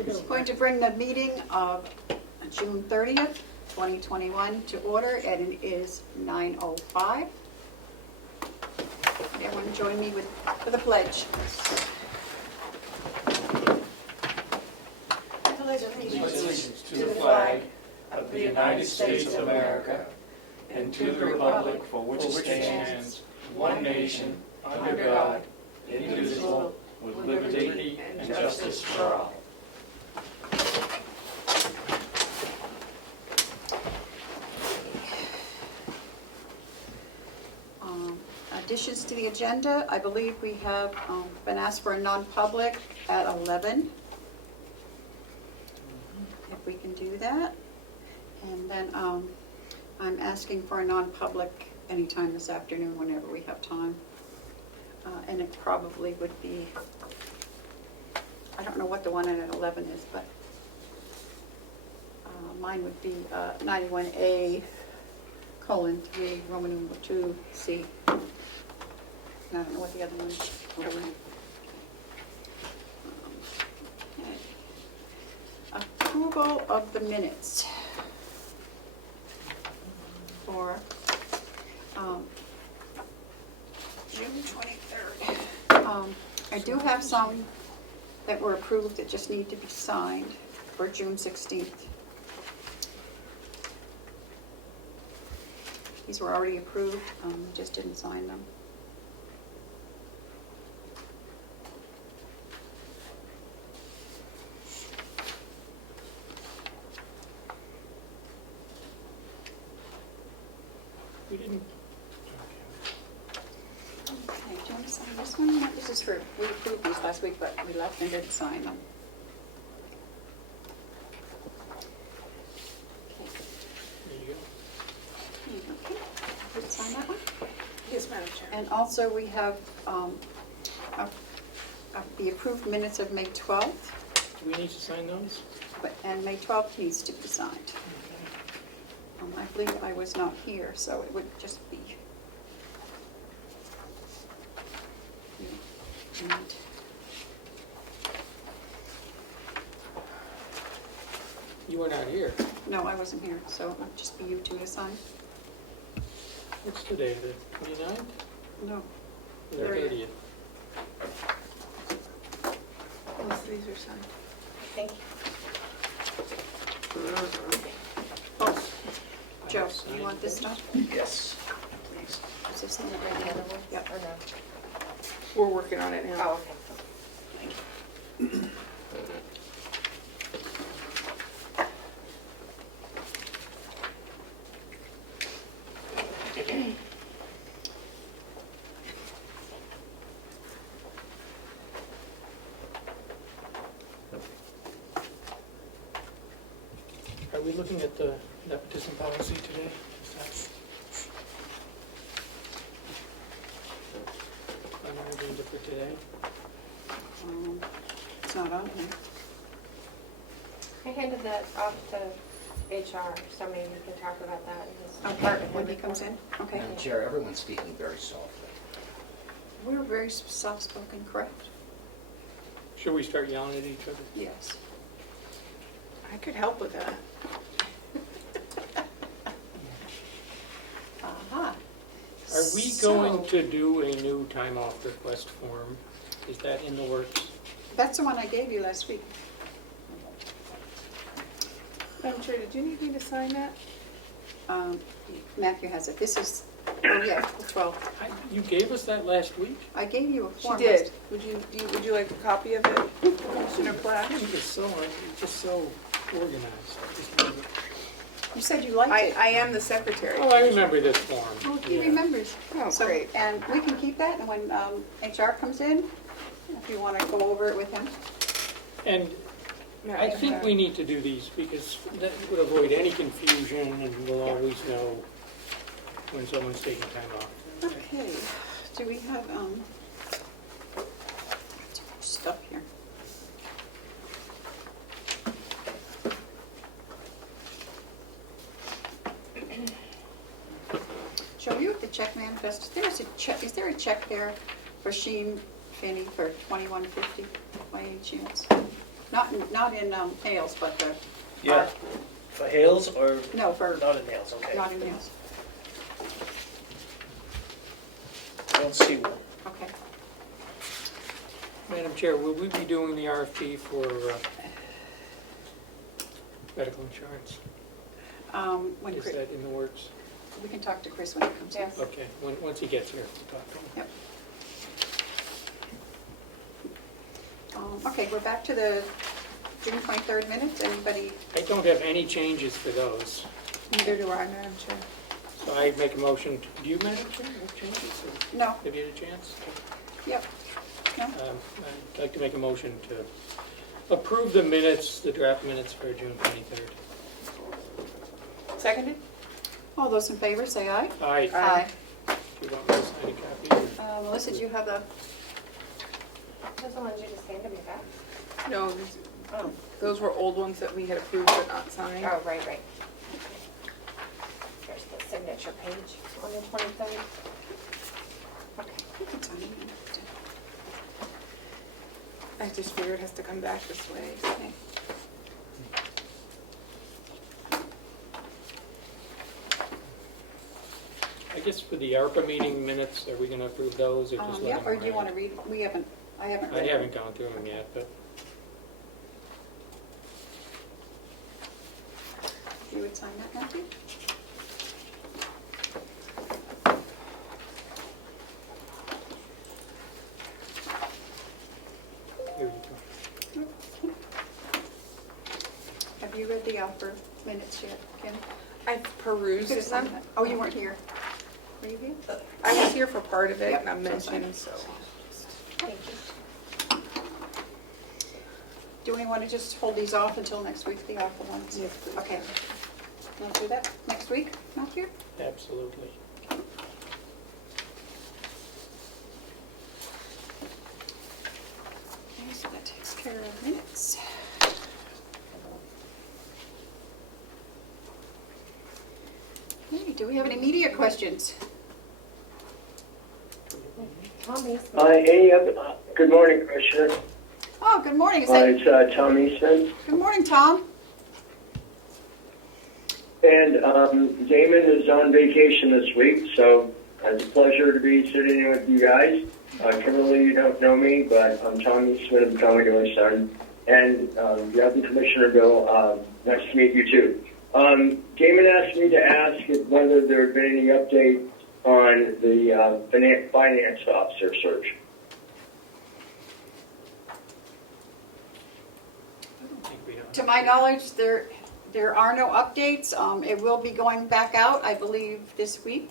I'm going to bring the meeting of June 30th, 2021 to order, and it is 9:05. Everyone join me for the pledge. I pledge allegiance to the flag of the United States of America and to the republic for which it stands, one nation, under God, indivisible, with liberty and justice for all. Additions to the agenda, I believe we have been asked for a non-public at 11. If we can do that. And then I'm asking for a non-public anytime this afternoon whenever we have time. And it probably would be, I don't know what the one at 11 is, but mine would be 91A:3, Roman numeral 2C. I don't know what the other one is. Okay. Approval of the minutes for June 23rd. I do have some that were approved that just need to be signed for June 16th. These were already approved, just didn't sign them. We didn't. Okay, do you want to sign this one? No, this is for, we approved these last week, but we left and didn't sign them. There you go. Okay, did you sign that one? Yes, Madam Chair. And also we have the approved minutes of May 12th, Do we need to sign those? and May 12th needs to be signed. I believe I was not here, so it would just be. And You were not here. no, I wasn't here, so it would just be you two to sign. What's today, the 29th? No. Or the 30th. 30th? Most of these are signed. Thank you. Oh, Joe, you want this stuff? Yes, please. Is this the right hand? Yep. Or no? We're working on it now. Oh, okay. Are we looking at the nepotism policy today? Is that on our agenda for today? It's not on here. I handed that off to HR, so maybe we can talk about that. Oh, Bart, when he comes in? Okay. Madam Chair, everyone's speaking very softly. We're very soft-spoken, correct? Should we start yelling at each other? Yes. I could help with that. Aha. Are we going to do a new time off request form? Is that in the works? That's the one I gave you last week. Madam Chair, did you need me to sign that? Matthew has it. This is, oh yeah, the 12th. You gave us that last week? I gave you a She form. did. Would you like a copy of it? Commissioner Platt? You're just so organized. I just remember- You said you liked it. I am the secretary. Oh, I remember this form. Oh, he Yeah. remembers. Oh, So, great. and we can keep that, and when HR comes in, if you want to go over it with him. And I think we need to do these because that would avoid any confusion and we'll always know when someone's taking time off. Okay. Do we have stuff here? Joe, you have the check manifest. Is there a check there for Sheen Finney for $21.50 by any chance? Not in Hales, but the. Yeah. For Hales or No, for, not in Hales? Okay. not in Hales. Don't see one. Okay. Madam Chair, will we be doing the RFP for medical insurance? When Is Chris, that in the works? we can talk to Chris when he comes in. Yes. Okay, once he gets here, we'll talk to him. Yep. Okay, we're back to the June 23rd minutes. Anybody? I don't have any changes for those, Neither do I, Madam Chair. so I make a motion, do you, Madam Chair, have changes? Or No. have you had a chance? Yep. No. I'd like to make a motion to approve the minutes, the draft minutes for June 23rd. Seconded? All those in favor, say aye. Aye. Aye. Do you want me to sign a copy? Melissa, do you have the? Those are the ones you just handed me back? No, those were old ones that we had approved but not signed. Oh, right. Here's the signature page on the 23rd. Okay. You can sign it. I just figured it has to come back this way. so. Okay. I guess for the ARPA meeting minutes, are we going to approve those or just let Yeah, them or do you ride? want to read? I haven't I read. haven't gone through them yet, but You would sign that, Matthew? here you go. Have you read the offer minutes yet, Kim? I You perused could have signed them. that. Oh, you weren't here. Were you here? I was here for part of it Yep, and I'm so sign mentioned, it. so. Thank you. Do we want to just hold these off until next week, the offer ones? Yes, please. Okay. Want to do that next week, Matthew? Absolutely. Okay, so that takes care of minutes. Okay, do we have any media questions? Tommy Smith. Good morning, Commissioner. Oh, good morning. Is that, It's Tom Eastman. good morning, Tom. And Damon is on vacation this week, so it's a pleasure to be sitting in with you guys. Kimberly, you don't know me, but I'm Tom Eastman. I'm Tommy Doyle's son. And the other Commissioner, Bill, nice to meet you too. Damon asked me to ask whether there had been any update on the finance officer search. I think we don't. To my knowledge, there are no updates. It will be going back out, I believe, this week.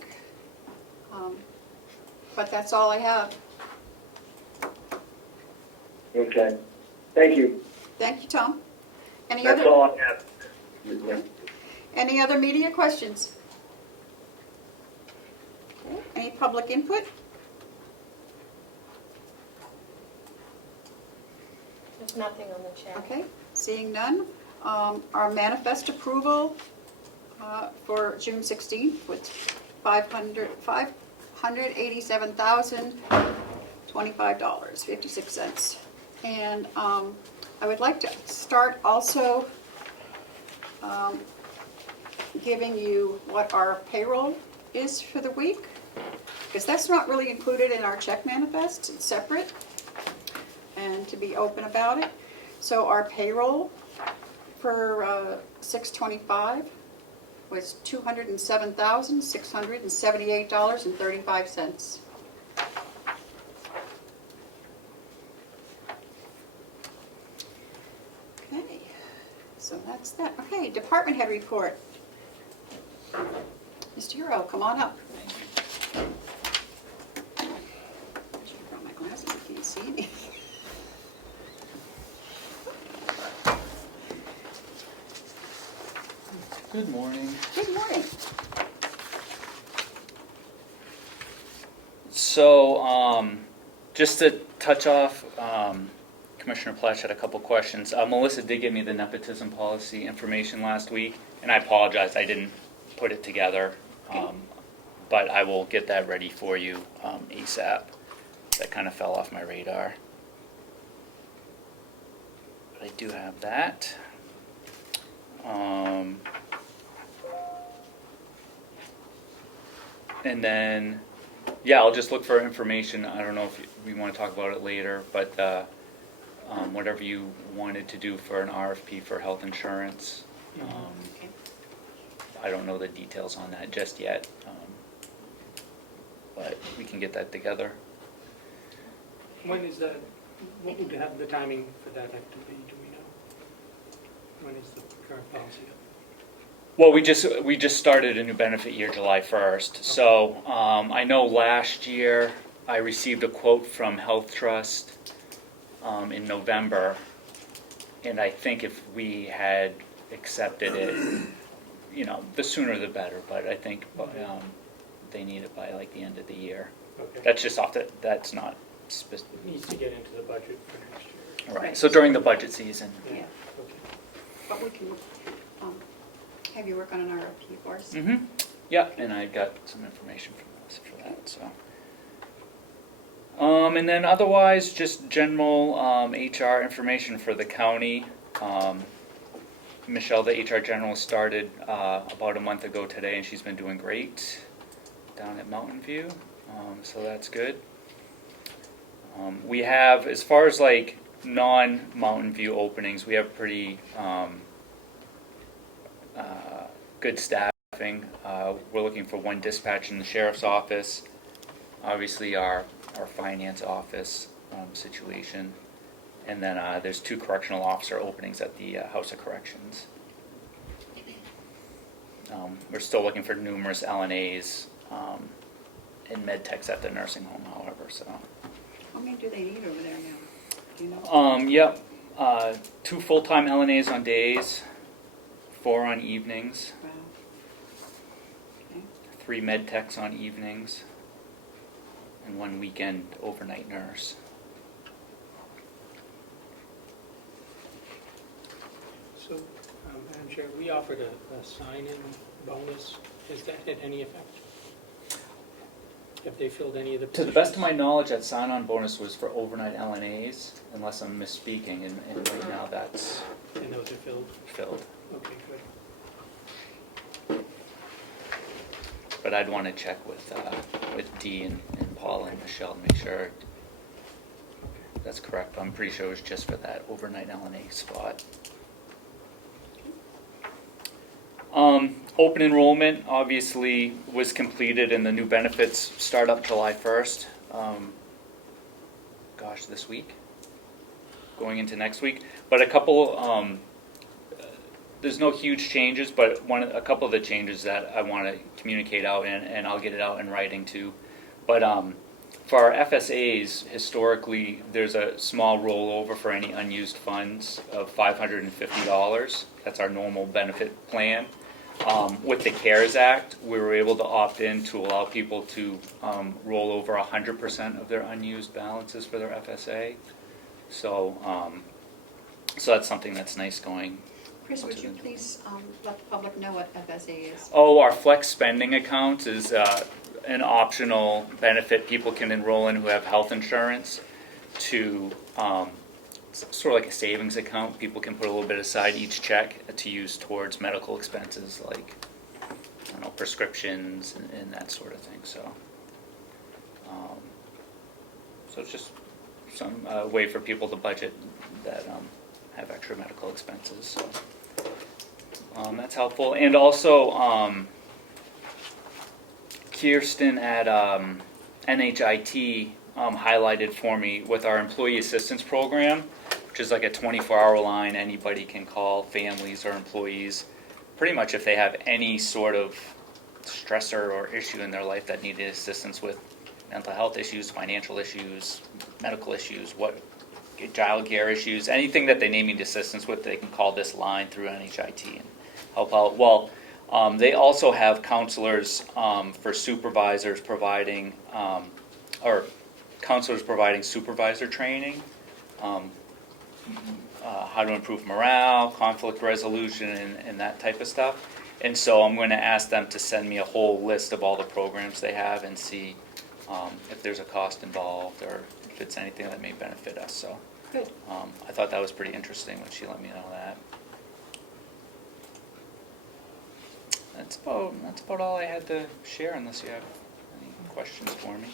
But that's all I have. Okay. Thank you. Thank you, Tom. Any That's other, all I have. any other media questions? Okay, any public input? There's nothing on the chat. Okay, seeing none. Our manifest approval for June 16th with $587,025.56. And I would like to start also giving you what our payroll is for the week, because that's not really included in our check manifest, it's separate, and to be open about it. So our payroll for 6/25 was $207,678.35. Okay, so that's that. Okay, department head report. Mr. Hero, come on up. I should have brought my glasses, you can't see me. Good morning. Good morning. So, just to touch off, Commissioner Platch had a couple questions. Melissa did give me the nepotism policy information last week, and I apologize, I didn't put it together. But I will get that ready for you ASAP. That kind of fell off my radar. But I do have that. And then, yeah, I'll just look for information. I don't know if we want to talk about it later, but whatever you wanted to do for an RFP for health insurance. Okay. I don't know the details on that just yet, but we can get that together. When is that, what would have the timing for that activity, do we know? When is the current policy up? Well, we just started a new benefit year July 1st. So I know last year I received a quote from Health Trust in November, and I think if we had accepted it, you know, the sooner the better. But I think they need it by like the end of the year. Okay. That's just that's not specific. It needs to get into the budget for next year. Right. So during the budget season. Yeah. Okay. But we can have you work on an RFP for us. Mm-hmm. Yeah, and I got some information from us for that. So, and then otherwise, just general HR information for the county. Michelle, the HR general, started about a month ago today, and she's been doing great down at Mountain View. So that's good. We have, as far as like non-Mountain View openings, we have pretty good staffing. We're looking for one dispatch in the sheriff's office. Obviously, our finance office situation. And then there's 2 correctional officer openings at the House of Corrections. We're still looking for numerous LNAs and med techs at the nursing home, however. So. How many do they need over there now? Do you know? Yep. 2 full-time LNAs on days, 4 on evenings, Wow. Okay. 3 med techs on evenings, and 1 weekend overnight nurse. So, Madam Chair, we offered a sign-in bonus. Has that had any effect? Have they filled any of the To positions? the best of my knowledge, that sign-on bonus was for overnight LNAs, unless I'm misspeaking, and right now that's And those are filled? filled. Okay, good. But I'd want to check with Dee and Paula and Michelle to make sure that's correct. I'm pretty sure it was just for that overnight LNA spot. Open enrollment obviously was completed, and the new benefits start up July 1st. This week, going into next week. But a couple, there's no huge changes, but a couple of the changes that I want to communicate out, and I'll get it out in writing too. But for our FSAs, historically, there's a small rollover for any unused funds of $550. That's our normal benefit plan. With the CARES Act, we were able to opt in to allow people to roll over 100% of their unused balances for their FSA. So, so that's something that's nice going. Chris, would you please let the public know what FSA is? Oh, our flex spending account is an optional benefit people can enroll in who have health insurance to sort of like a savings account. People can put a little bit aside each check to use towards medical expenses like, I don't know, prescriptions and that sort of thing. So, so it's just some way for people to budget that have extra medical expenses. So that's helpful. And also, Kirsten at NHIT highlighted for me with our employee assistance program, which is like a 24-hour line anybody can call, families or employees, pretty much if they have any sort of stressor or issue in their life that needed assistance with mental health issues, financial issues, medical issues, child care issues, anything that they need assistance with, they can call this line through NHIT and help out. Well, they also have counselors for supervisors providing, supervisor training, how to improve morale, conflict resolution, and that type of stuff. And so I'm going to ask them to send me a whole list of all the programs they have and see if there's a cost involved or if it's anything that may benefit us. So Good. I thought that was pretty interesting when she let me know that. That's about all I had to share, unless you have any questions for me.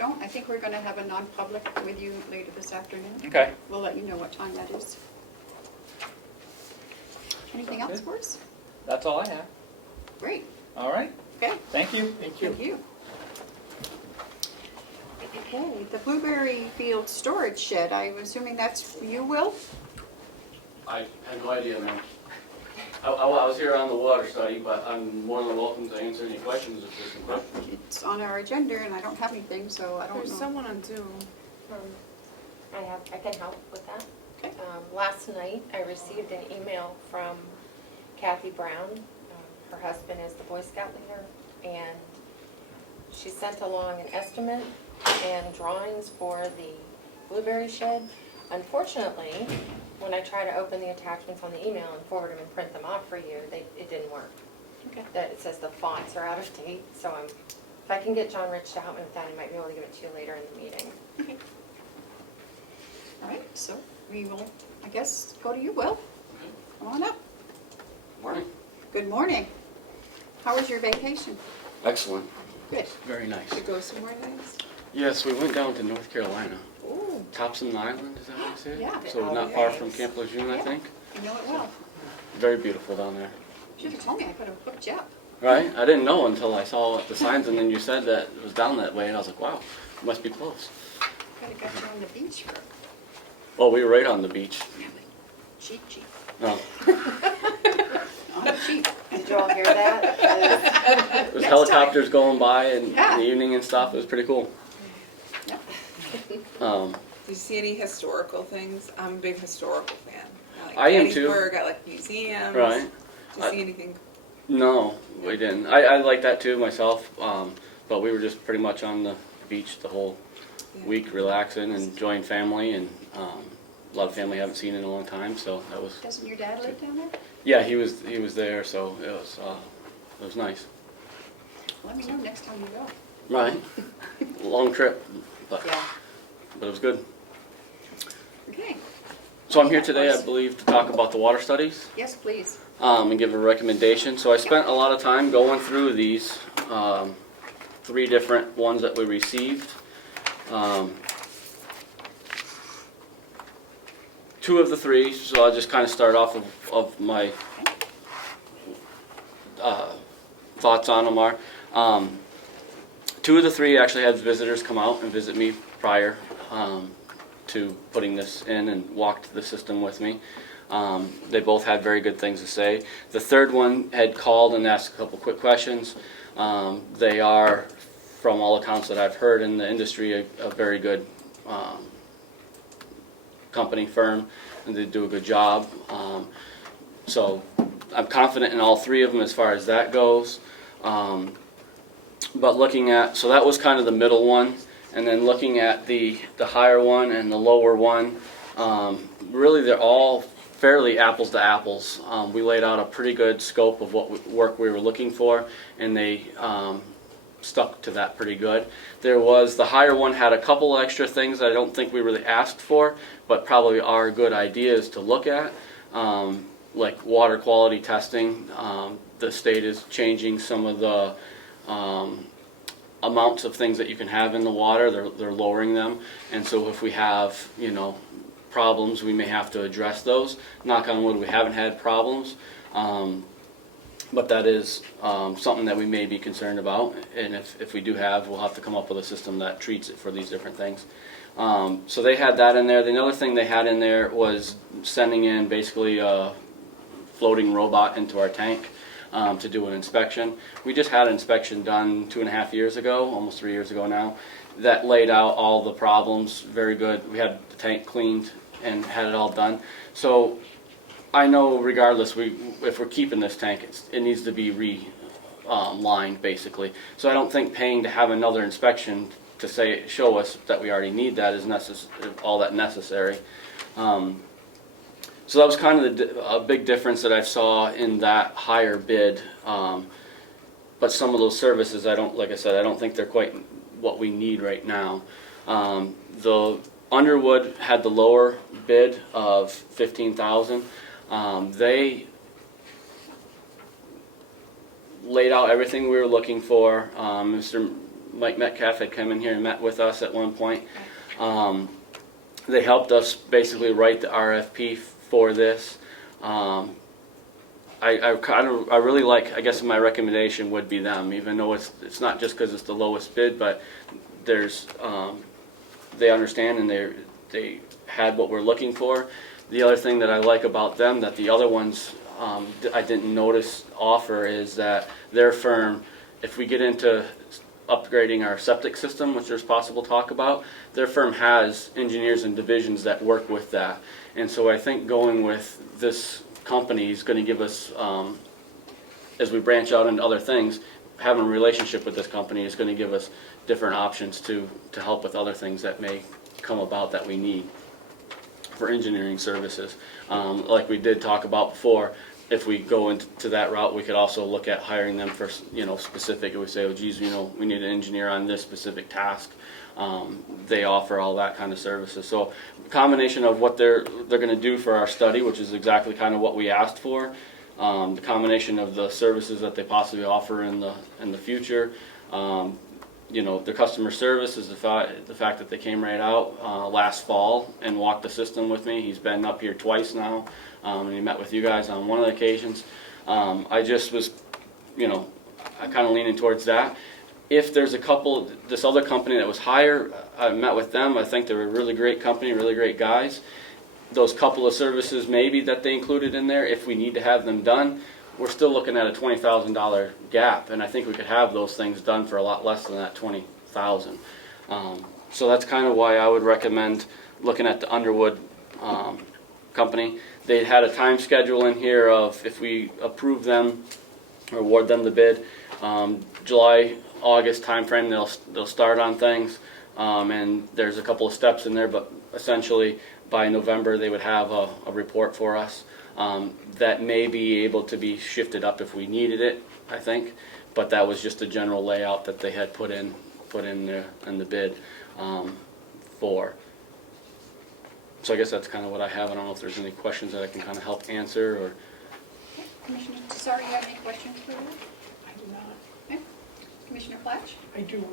I think we're going to have a non-public with you later this afternoon. Okay. We'll let you know what time that is. Anything else for us? That's all I have. Great. All right. Okay. Thank you. Thank you. Thank you. Okay, the Blueberry Field Storage Shed, I'm assuming that's you, Will? I have no idea, ma'am. I was here on the water study, but I'm more than welcome to answer any questions if there's some questions. It's on our agenda and I don't have anything, so I don't know. There's someone on Zoom. I can help with that. Okay. Last night, I received an email from Kathy Brown. Her husband is the Boy Scout leader, and she sent along an estimate and drawings for the blueberry shed. Unfortunately, when I try to open the attachments on the email and forward them and print them off for you, it didn't work. Okay. It says the fonts are out of date, so if I can get John Rich to help me with that, he might be able to give it to you later in the meeting. Okay. All right, so we will, I guess, go to you, Will. Come on up. Morning. Good morning. How was your vacation? Excellent. Good. Very nice. To go somewhere nice. Yes, we went down to North Carolina. Ooh, Topsom Island, is that what you said? Yeah. So not far from Camp Lejeune, I Yeah. think. you know it well. Very beautiful down there. Should have told me, I could have hooked you up. Right? I didn't know until I saw the signs and then you said that it was down that way and I was like, wow, it must be close. Could have got you on the beach for Well, we were right on the beach. cheap. No, On the cheap. Did you all hear that? there was Next helicopters going by in Yeah. the evening and stuff. It was pretty cool. Yep. Did you see any historical things? I'm a big historical fan. Like I am too. Gettysburg, I like museums. Right. Did you see anything? No, we didn't. I like that too myself, but we were just pretty much on the beach the whole Yeah. week, relaxing and enjoying family, and a lot of family I haven't seen in a long time, so that was. Doesn't your dad live down there? Yeah, he was there, so it was nice. Let me know next time you go. Right, long trip, but Yeah. it was good. Okay. So I'm here today, I believe, to talk about the water studies. Yes, please. And give a recommendation. So I spent a lot of time going through these 3 different ones that we received. 2 of the 3, so I'll just kind of start off of my thoughts on them are. 2 of the 3 actually had visitors come out and visit me prior to putting this in and walked the system with me. They both had very good things to say. The 3rd one had called and asked a couple quick questions. They are, from all accounts that I've heard in the industry, a very good company, firm, and they do a good job. So I'm confident in all 3 of them as far as that goes. But looking at, so that was kind of the middle one, and then looking at the higher one and the lower one, really they're all fairly apples to apples. We laid out a pretty good scope of what work we were looking for, and they stuck to that pretty good. The higher one had a couple extra things that I don't think we really asked for, but probably are good ideas to look at, like water quality testing. The state is changing some of the amounts of things that you can have in the water. They're lowering them, and so if we have, problems, we may have to address those. Knock on wood, we haven't had problems, but that is something that we may be concerned about, and if we do have, we'll have to come up with a system that treats it for these different things. So they had that in there. The other thing they had in there was sending in basically a floating robot into our tank to do an inspection. We just had an inspection done 2.5 years ago, almost 3 years ago now, that laid out all the problems. Very good. We had the tank cleaned and had it all done. So I know regardless, if we're keeping this tank, it needs to be lined basically. So I don't think paying to have another inspection to show us that we already need that is all that necessary. So that was kind of a big difference that I saw in that higher bid. But some of those services, like I said, I don't think they're quite what we need right now. The Underwood had the lower bid of $15,000. They laid out everything we were looking for. Mr. Mike Metcalf had come in here and met with us at one point. They helped us basically write the RFP for this. I really like, I guess my recommendation would be them, even though it's not just because it's the lowest bid, but there's they understand and they had what we're looking for. The other thing that I like about them that the other ones I didn't notice offer is that their firm, if we get into upgrading our septic system, which there's possible talk about, their firm has engineers and divisions that work with that. And so I think going with this company is going to give us, as we branch out into other things, having a relationship with this company is going to give us different options to help with other things that may come about that we need for engineering services. Like we did talk about before, if we go into that route, we could also look at hiring them for, specific. If we say, oh geez, we need an engineer on this specific task. They offer all that kind of services. So a combination of what they're going to do for our study, which is exactly kind of what we asked for. The combination of the services that they possibly offer in the future. The customer service is the fact that they came right out last fall and walked the system with me. He's been up here twice now, and he met with you guys on one of the occasions. I just was, I kind of leaning towards that. If there's this other company that was higher, I met with them. I think they're a really great company, really great guys. Those couple of services maybe that they included in there, if we need to have them done, we're still looking at a $20,000 gap, and I think we could have those things done for a lot less than that $20,000. So that's kind of why I would recommend looking at the Underwood company. They had a time schedule in here of if we approve them or award them the bid, July, August timeframe they'll start on things, and there's a couple of steps in there, but essentially by November they would have a report for us. That may be able to be shifted up if we needed it, I think, but that was just a general layout that they had put in the bid for. So I guess that's kind of what I have. I don't know if there's any questions that I can kind of help answer or. Commissioner Tesori, you have any questions for that? I do not. Okay. Commissioner Flash? I do,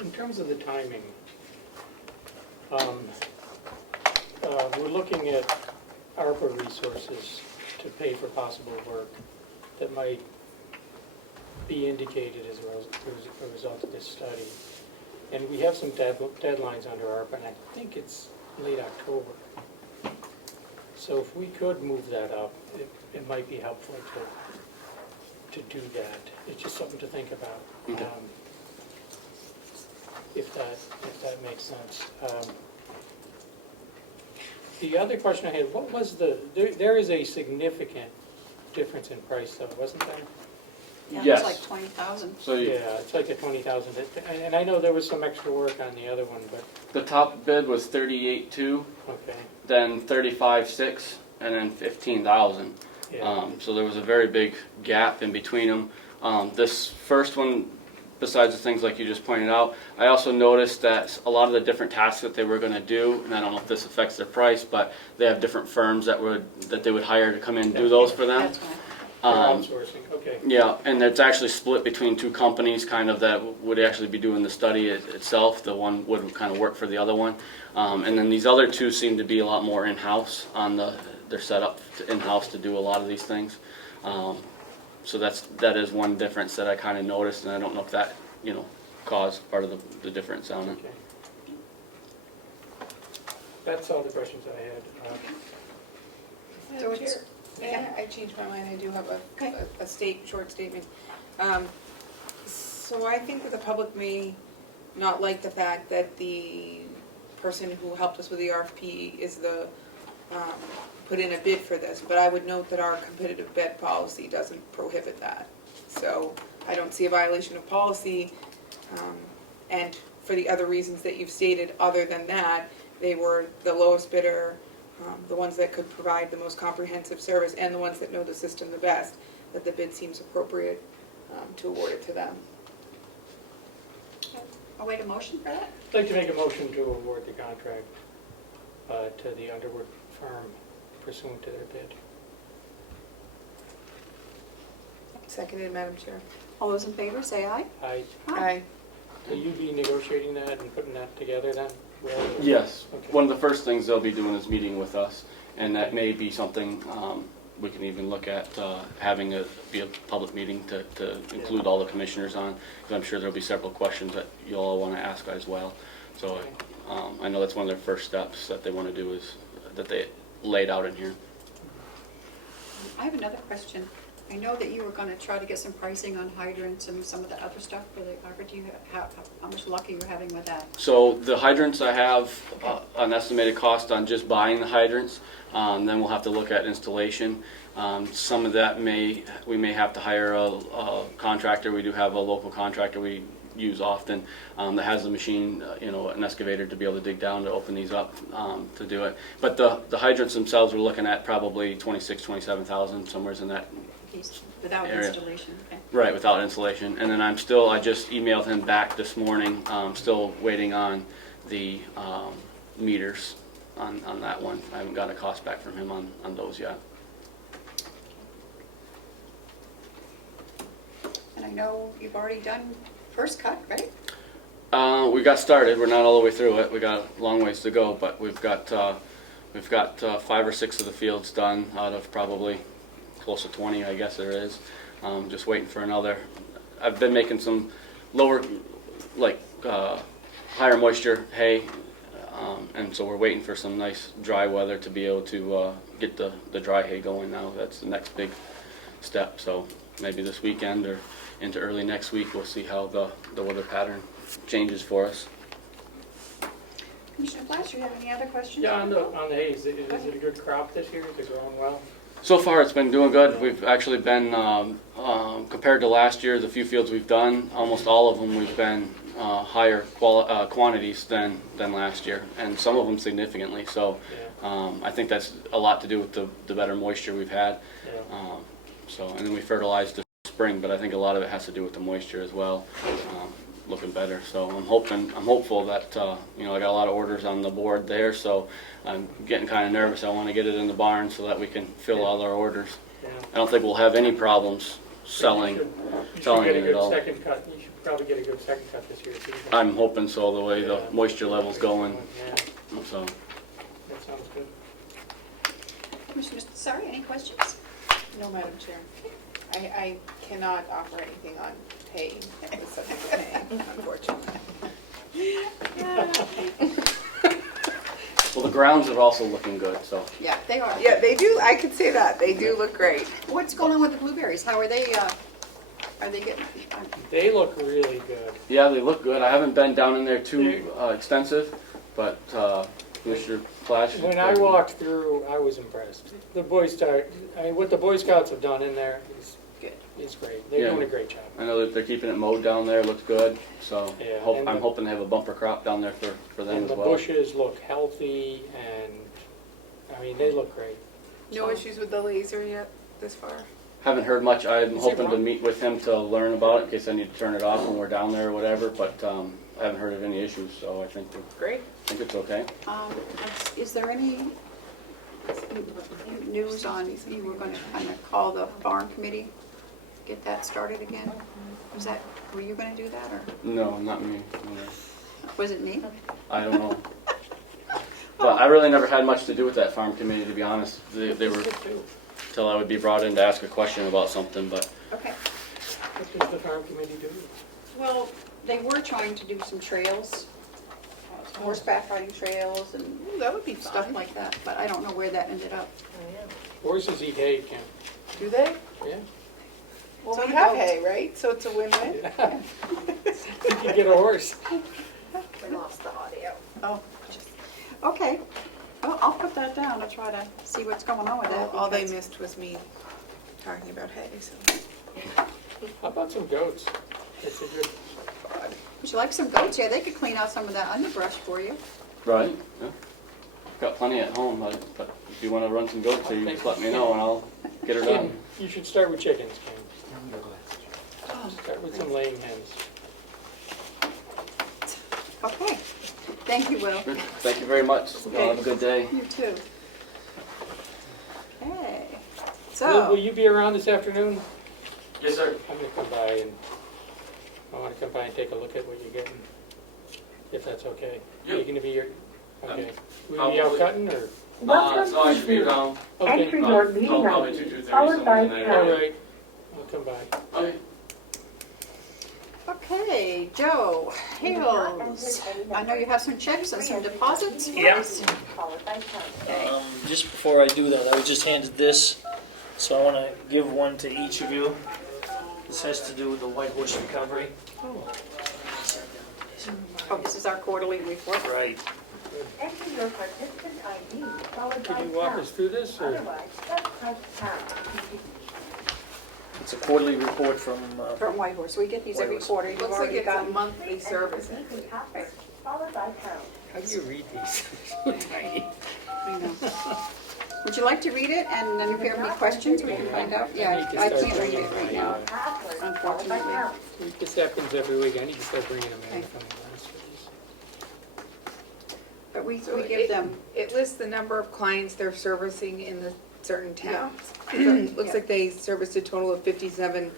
in terms of the timing, we're looking at ARPA resources to pay for possible work that might be indicated as a result of this study. And we have some deadlines under ARPA, and I think it's late October. So if we could move that up, it might be helpful to do that. It's just something to think about, Okay. If that makes sense. The other question I had, what was there is a significant difference in price though, wasn't there? Yeah, Yes. it's like 20,000. So Yeah, it's like a 20,000, and I know there was some extra work on the other one, but, the top bid was 38.2, okay, then 35.6, and then 15,000. yeah. So there was a very big gap in between them. This first one, besides the things like you just pointed out, I also noticed that a lot of the different tasks that they were going to do, and I don't know if this affects their price, but they have different firms that they would hire to come in and do those for them. That's fine. They're outsourcing, okay. Yeah, and it's actually split between two companies kind of that would actually be doing the study itself. The one would kind of work for the other one. And then these other two seem to be a lot more in-house they're set up in-house to do a lot of these things. So that is one difference that I kind of noticed, and I don't know if that, caused part of the difference on it. Okay. That's all the questions I had. So it's, Yeah, I changed my mind. I do have a short statement. So I think that the public may not like the fact that the person who helped us with the RFP is put in a bid for this, but I would note that our competitive bid policy doesn't prohibit that. So I don't see a violation of policy, and for the other reasons that you've stated, other than that, they were the lowest bidder, the ones that could provide the most comprehensive service, and the ones that know the system the best, that the bid seems appropriate to award it to them. I'll wait a motion for that. I'd like to make a motion to award the contract. to the Underwood firm pursuant to their bid. Seconded, Madam Chair. All those in favor, say aye. Aye. Will you be negotiating that and putting that together then? Well, Yes, Okay. one of the first things they'll be doing is meeting with us, and that may be something we can even look at having be a public meeting to include all the commissioners on, because I'm sure there'll be several questions that you'll all want to ask as well. So I know that's one of their first steps that they want to do is that they laid out in here. I have another question. I know that you were gonna try to get some pricing on hydrants and some of the other stuff for the Arbor. Do you have, how much luck are you having with that? So the hydrants, I have an estimated cost on just buying the hydrants. Then we'll have to look at installation. Some of that we may have to hire a contractor. We do have a local contractor we use often that has the machine, an excavator to be able to dig down to open these up to do it. But the hydrants themselves, we're looking at probably 26,000, 27,000, somewhere in that. Without Area. installation, okay. Right, without insulation. And then I just emailed him back this morning, still waiting on the meters on that one. I haven't got a cost back from him on those yet. And I know you've already done first cut, right? We got started. We're not all the way through it. We got a long ways to go, but we've got 5 or 6 of the fields done out of probably close to 20, I guess there is. Just waiting for another. I've been making some lower, higher moisture hay, and so we're waiting for some nice dry weather to be able to get the dry hay going now. That's the next big step. So maybe this weekend or into early next week, we'll see how the weather pattern changes for us. Commissioner Flash, do you have any other questions? Yeah, on the hay, is it a good crop this year? Is it growing well? So far, it's been doing good. We've actually been, compared to last year, the few fields we've done, almost all of them we've been higher quantities than last year, and some of them significantly. So I think that's a lot to do with the better moisture we've had. Yeah. And then we fertilized this spring, but I think a lot of it has to do with the moisture as well, looking better. So I'm hopeful that I got a lot of orders on the board there, so I'm getting kind of nervous. I want to get it in the barn so that we can fill all our orders. Yeah. I don't think we'll have any problems selling You should selling get a it good at all. second cut. You should probably get a good second cut this year too. I'm hoping so, the way the moisture level's going. Yeah, So that sounds good. Commissioner, sorry, any questions? No, Madam Chair. I cannot offer anything on hay, the subject of hay, unfortunately. well, the grounds are also looking good. So Yeah, they are. Yeah, they do, I could say that, they do look great. What's going on with the blueberries? How are they getting? They look really good. yeah, they look good. I haven't been down in there too extensive, but Mr. Flash. When I walked through, I was impressed. What the Boy Scouts have done in there is great. They're Yeah. doing a great job. I know that they're keeping it mowed down there. Looks good. So Yeah, and I'm hoping to have a bumper crop down there for them And as the well. bushes look healthy, and, I mean, they look great. No issues with the laser yet this far? Haven't heard much. I'm Is it hoping to wrong? meet with him to learn about it in case I need to turn it off when we're down there or whatever. But I haven't heard of any issues, so I think Great. it's okay. Is there any news on, you were going to kind of call the farm committee, get that started again? Were you going to do that, or No, not me. No. was it me? I don't know. But I really never had much to do with that farm committee, to be honest. They were till I would be brought in to ask a question about something. But Okay. What does the farm committee do? Well, they were trying to do some trails, horseback riding trails and Ooh, that would be stuff fun. like that, but I don't know where that ended up. Horses eat hay, Kim. Do they? Yeah. Well, So we do have goats. hay, right? So it's a win-win? You can get a horse. We lost the audio. Oh, okay. Well, I'll put that down to try to see what's going on with that. All they because- missed was me talking about hay, so. How about some goats? It's a good, Would you like some goats? Yeah, they could clean out some of that underbrush for you. right, yeah. Got plenty at home. But if you want to run some goats, you just let me know and I'll get her done. Kim, you should start with chickens, Kim. Start with some laying hens. Okay. Thank you, Will. Thank you very much. Okay. Have a good day. You too. Okay, Will so, you be around this afternoon? Yes, sir. I'm gonna come by and, I wanna come by and take a look at what you're getting, if that's okay. Yep. You're gonna be here, okay. Will I'll you be out probably- cutting, or? No, I should be around. Okay, Enter your meeting Probably ID, 2:30 followed by somewhere in that all area. pound. right, I'll come by. Okay. okay, Joe, Hales, I know you have some checks and some deposits for Yep. us. Followed by pound. Just before I do that, I was just handed this, so I want to give one to each of you. This has to do with the White Horse Recovery. Oh, this is our quarterly report. Right. Enter your participant ID, followed by Could you walk us pound. through this, or? Otherwise, just press pound. It's a quarterly report from, From White Horse, we get these every White Horse. quarter. You've Looks like already it's a gotten. monthly service. Weekly password, followed by pound. How do you read these? I know. Would you like to read it, and then if you have any questions, we can find out? Yeah, I can't read it right now. Password, followed by Unfortunately. pound. This happens every week, I need to start bringing them in Okay. from the last week. But we So give them, It lists the number of clients they're servicing in the certain towns. So Yeah. it looks like they serviced a total of 57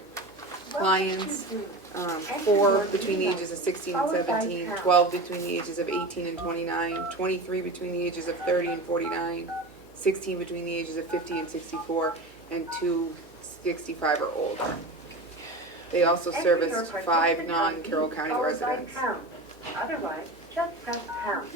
clients, Welcome to 4 between the ages of 16 and 17, 12 between the ages of 18 and 29, 23 between the ages of 30 and 49, 16 between the ages of 50 and 64, and 2 65 or older. They also Enter serviced your 5 participant non-Carroll ID, County followed by residents. pound. Otherwise, just press pound.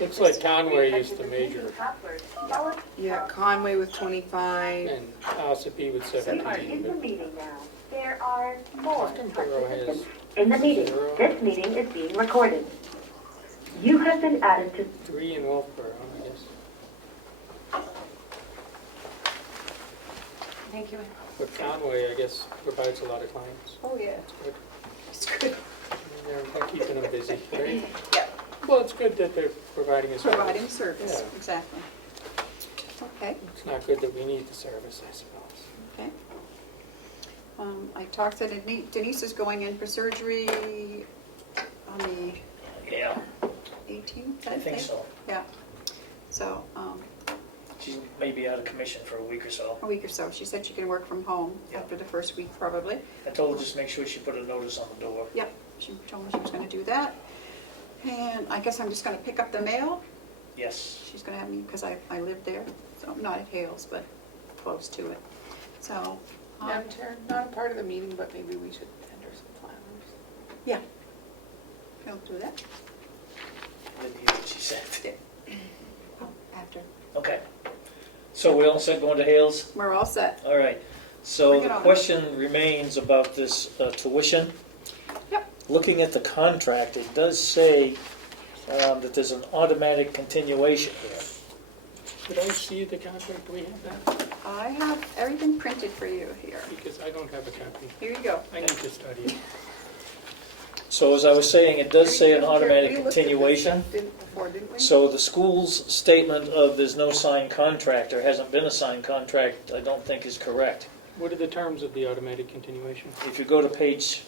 Looks like Conway used to Enter the major, meeting password, followed- Yeah, Conway with 25. and Ossipee with We are in 17, the but meeting now. There are more Carroll has participants in the meeting. 0. This meeting is being recorded. You have been added to 3 in Wolfboro, I guess. thank you. But Conway, I guess, provides a lot of clients. Oh, yeah, Good. it's good. They're keeping them busy, right? Yeah. Well, it's good that they're providing a service. Providing service, Yeah. exactly. Okay, It's not good that we need the service, I suppose. okay. I talked to Denise is going in for surgery on the yeah, 18th, I think so. Yeah. So, She may be out of commission for a week or so. a week or so. She said she can work from home Yeah. after the first week, probably. I told her just make sure she put a notice on the door. Yep, she told me she was gonna do that. And I guess I'm just gonna pick up the mail. Yes. She's gonna have me, because I live there, so not at Hales, but close to it. So, Madam Chair, not a part of the meeting, but maybe we should tender some flowers. yeah. He'll do that. I didn't hear what she said. Oh, after. Okay. So we all said going to Hales? We're all set. All right. So Bring it the on. question remains about this tuition. Yep. Looking at the contract, it does say that there's an automatic continuation here. Could I see the contract? Do we have that? I have everything printed for you here. Because I don't have a copy. Here you go. I need to study it. So as I was saying, it does say an We automatic looked at this continuation. stuff before, didn't we? So the school's statement of there's no signed contract, or hasn't been a signed contract, I don't think is correct. What are the terms of the automatic continuation? If you go to page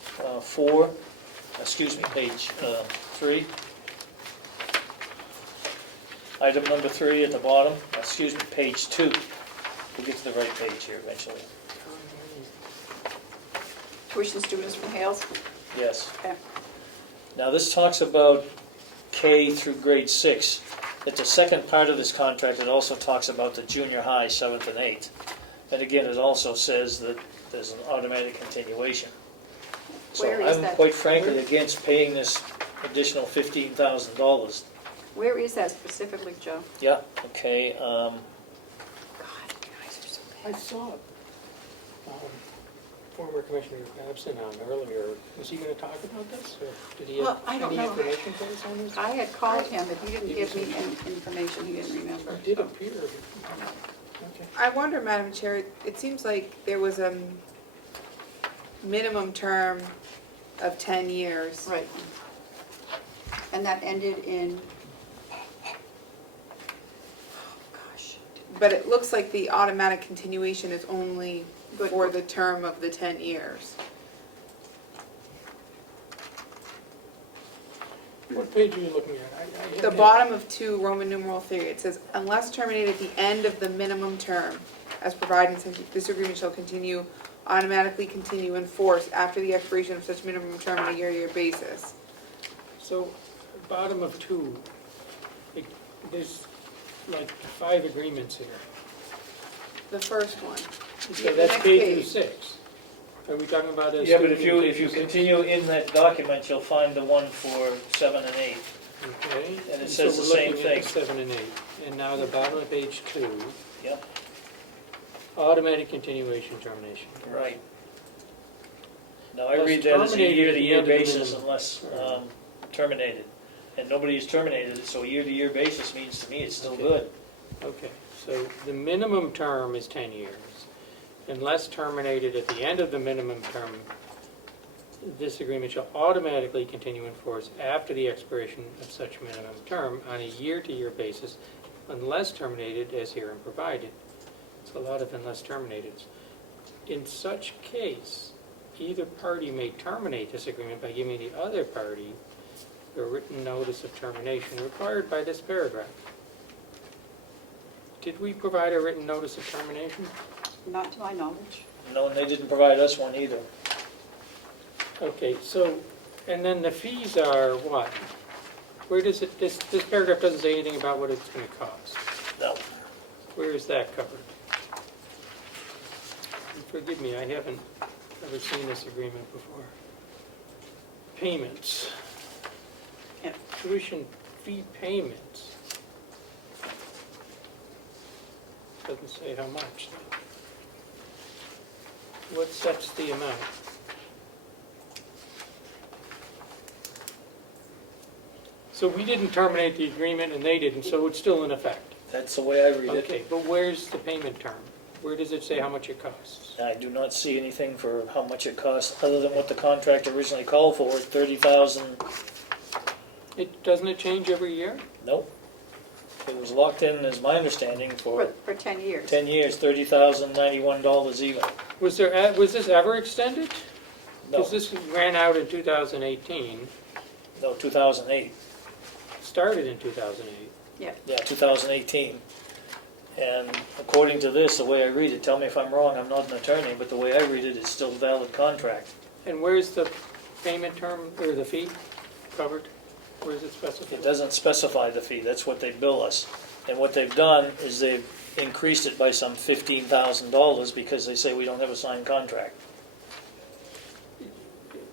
4, page 3, item number 3 at the bottom, page 2. We'll get to the right page here eventually. Tuition students from Hales. Yes. Okay. Now this talks about K through grade 6. At the second part of this contract, it also talks about the junior high, 7th and 8th. And again, it also says that there's an automatic continuation. So Where is I'm that? quite frankly against paying this additional $15,000. Where is that specifically, Joe? Yeah, okay, God, you guys are so I bad. saw former Commissioner Babson on earlier. Was he going to talk about this? Or did he have Well, I don't any know. information for us on this? I had called him, but he didn't give me any information. He didn't remember. It did appear. Okay. I wonder, Madam Chair, it seems like there was a minimum term of 10 years. Right. And that ended in, oh gosh, But it looks like the automatic continuation is only Good. for the term of the 10 years. What page are you looking at? The bottom of 2, Roman numeral 3, it says, unless terminated at the end of the minimum term, as provided in section, this agreement shall automatically continue in force after the expiration of such minimum term on a year-to-year basis. So, bottom of 2, there's like 5 agreements here. The first one. So The that's next K through page. 6. Are we talking about a Yeah, but student if you K through 6? continue in that document, you'll find the one for 7 and 8. Okay. And it so says the we're same looking at thing. the 7 and 8. And now the bottom of page 2, Yep, automatic continuation termination. right. Now, I Unless read that as a terminated at the year-to-year end of the basis minimum. unless terminated. And nobody is terminated, so a year-to-year basis means to me it's still Okay. good. Okay, so the minimum term is 10 years. Unless terminated at the end of the minimum term, this agreement shall automatically continue in force after the expiration of such minimum term on a year-to-year basis, unless terminated as herein provided. It's a lot of unless terminated. In such case, either party may terminate this agreement by giving the other party a written notice of termination required by this paragraph. Did we provide a written notice of termination? Not to my knowledge. No, and they didn't provide us one either. Okay, so, and then the fees are what? Where does it, this paragraph doesn't say anything about what it's going to cost. No. Where is that covered? And forgive me, I haven't ever seen this agreement before. Payments. Yep. Tuition fee payments. Doesn't say how much. What sets the amount? So we didn't terminate the agreement and they didn't, so it's still in effect. That's the way I read it. Okay, but where's the payment term? Where does it say how much it costs? I do not see anything for how much it costs, other than what the contract originally called for, 30,000. Doesn't it change every year? Nope. It was locked in, as my understanding, for For 10 years. 10 years, $30,091 even. Was this ever extended? No, Because this ran out in 2018, no, 2008. started in 2008. Yeah, 2018. And according to this, the way I read it, tell me if I'm wrong, I'm not an attorney, but the way I read it, it's still a valid contract. And where's the payment term, or the fee covered? Where is it specified? It doesn't specify the fee, that's what they bill us. And what they've done is they've increased it by some $15,000 because they say we don't have a signed contract.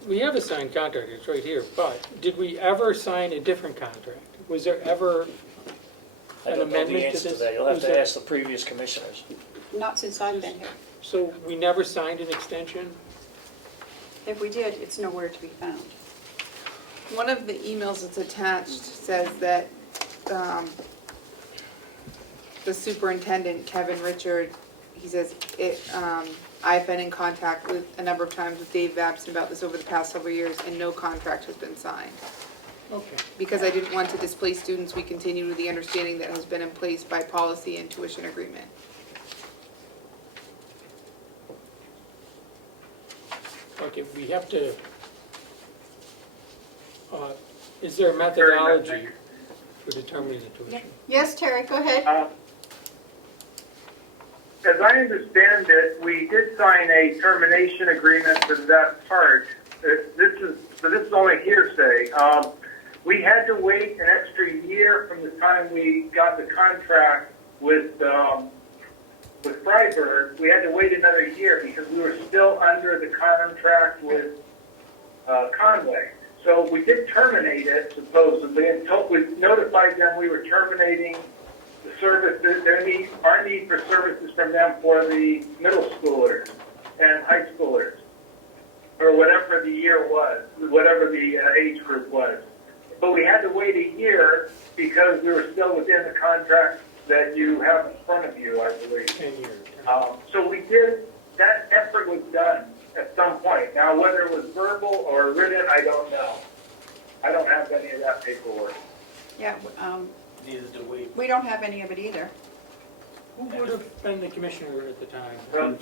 We have a signed contract, it's right here, but did we ever sign a different contract? Was there ever I an don't know amendment the to answer to this? that, you'll have Was to there- ask the previous commissioners. Not since I've been here. So we never signed an extension? If we did, it's nowhere to be found. One of the emails that's attached says that the superintendent, Kevin Richard, he says, I've been in contact with a number of times with Dave Babson about this over the past several years, and no contract has been signed. Okay. Because I didn't want to displace students, we continue with the understanding that has been in place by policy and tuition agreement. Okay, we have to, is there a methodology for determining the tuition? Yes, Terry, go ahead. As I understand it, we did sign a termination agreement for that part. This is only hearsay. We had to wait an extra year from the time we got the contract with Freiburg. We had to wait another year because we were still under the contract with Conway. So we did terminate it supposedly, and we notified them we were terminating the service, our need for services from them for the middle schoolers and high schoolers, or whatever the year was, whatever the age group was. But we had to wait a year because we were still within the contract that you have in front of you, I believe. 10 years. So we did, that effort was done at some point. Now, whether it was verbal or written, I don't know. I don't have any of that paperwork. Yeah, Neither do we. we don't have any of it either. Who would have been the commissioner at the time? Well,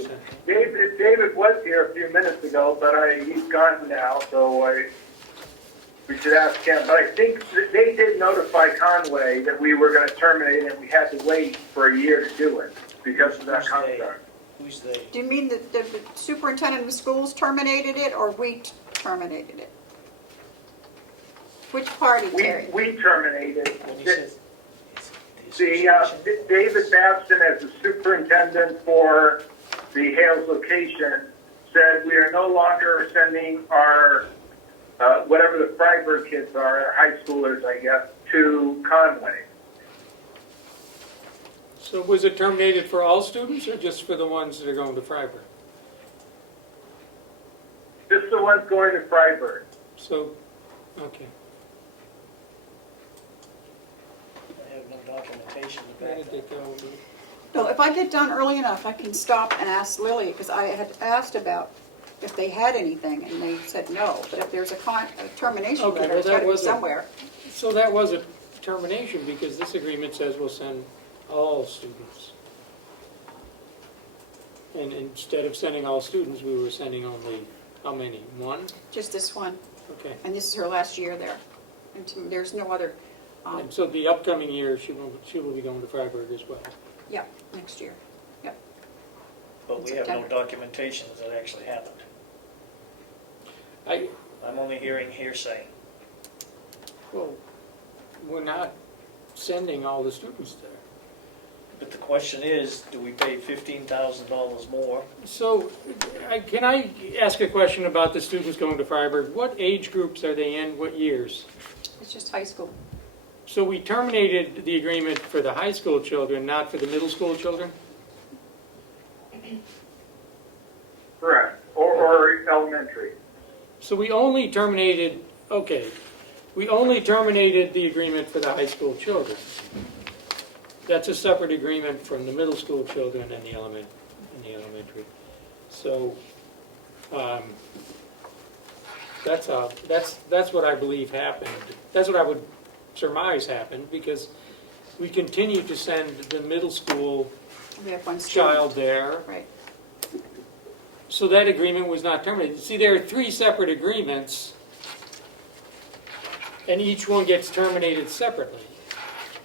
David was here a few minutes ago, but he's gone now, so we should ask him. But I think they did notify Conway that we were going to terminate it, and we had to wait for a year to do it because of that Who's they? contract. Who's they? Do you mean that the superintendent of schools terminated it, or we terminated it? Which party, Terry? We terminated When he it. says David Babson, as the superintendent for the Hales location, said we are no longer sending our, whatever the Freiburg kids are, our high schoolers, I guess, to Conway. So was it terminated for all students or just for the ones that are going to Freiburg? Just the ones going to Freiburg. So, okay. I have no documentation to Where back did that. they go? No, if I get done early enough, I can stop and ask Lily, because I had asked about if they had anything, and they said no. But if there's a termination Okay, letter, well, it's that got to be was somewhere. So that was a termination because this agreement says we'll send all students. And instead of sending all students, we were sending only, how many? One? Just this one, Okay. and this is her last year there. And there's no other, And so the upcoming year, she will be going to Freiburg as well. yeah, next year. But we have no documentation that it actually happened. I'm only hearing hearsay. Well, we're not sending all the students there. But the question is, do we pay $15,000 more? So, can I ask a question about the students going to Freiburg? What age groups are they in, what years? It's just high school. So we terminated the agreement for the high school children, not for the middle school children? Correct. Or elementary. So we only terminated, okay, we only terminated the agreement for the high school children. That's a separate agreement from the middle school children and the elementary. So, that's what I believe happened. That's what I would surmise happened, because we continue to send the middle school We have one student. child there. Right. So that agreement was not terminated. See, there are three separate agreements, and each one gets terminated separately.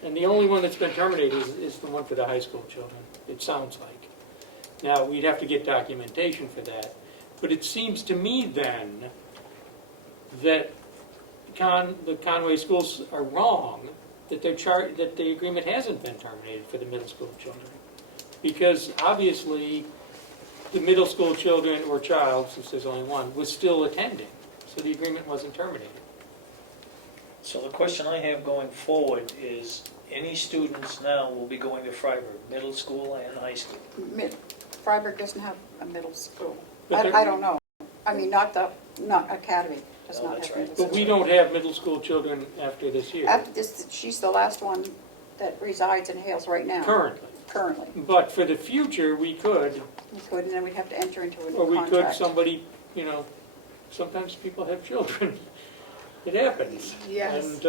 And the only one that's been terminated is the one for the high school children, it sounds like. Now, we'd have to get documentation for that. But it seems to me then that the Conway schools are wrong, that that the agreement hasn't been terminated for the middle school children. Because obviously, the middle school children or child, since there's only one, was still attending. So the agreement wasn't terminated. So the question I have going forward is, any students now will be going to Freiburg, middle school and high school? Freiburg doesn't have a middle school. But I don't know. I mean, not Academy does Oh, not that's have right. middle school. But we don't have middle school children after this year, After this, she's the last one that resides in Hales right now. Currently. But for the future, we could, We could, and then we'd have to enter into a new or we contract. could, somebody, sometimes people have children. It happens. Yes. And,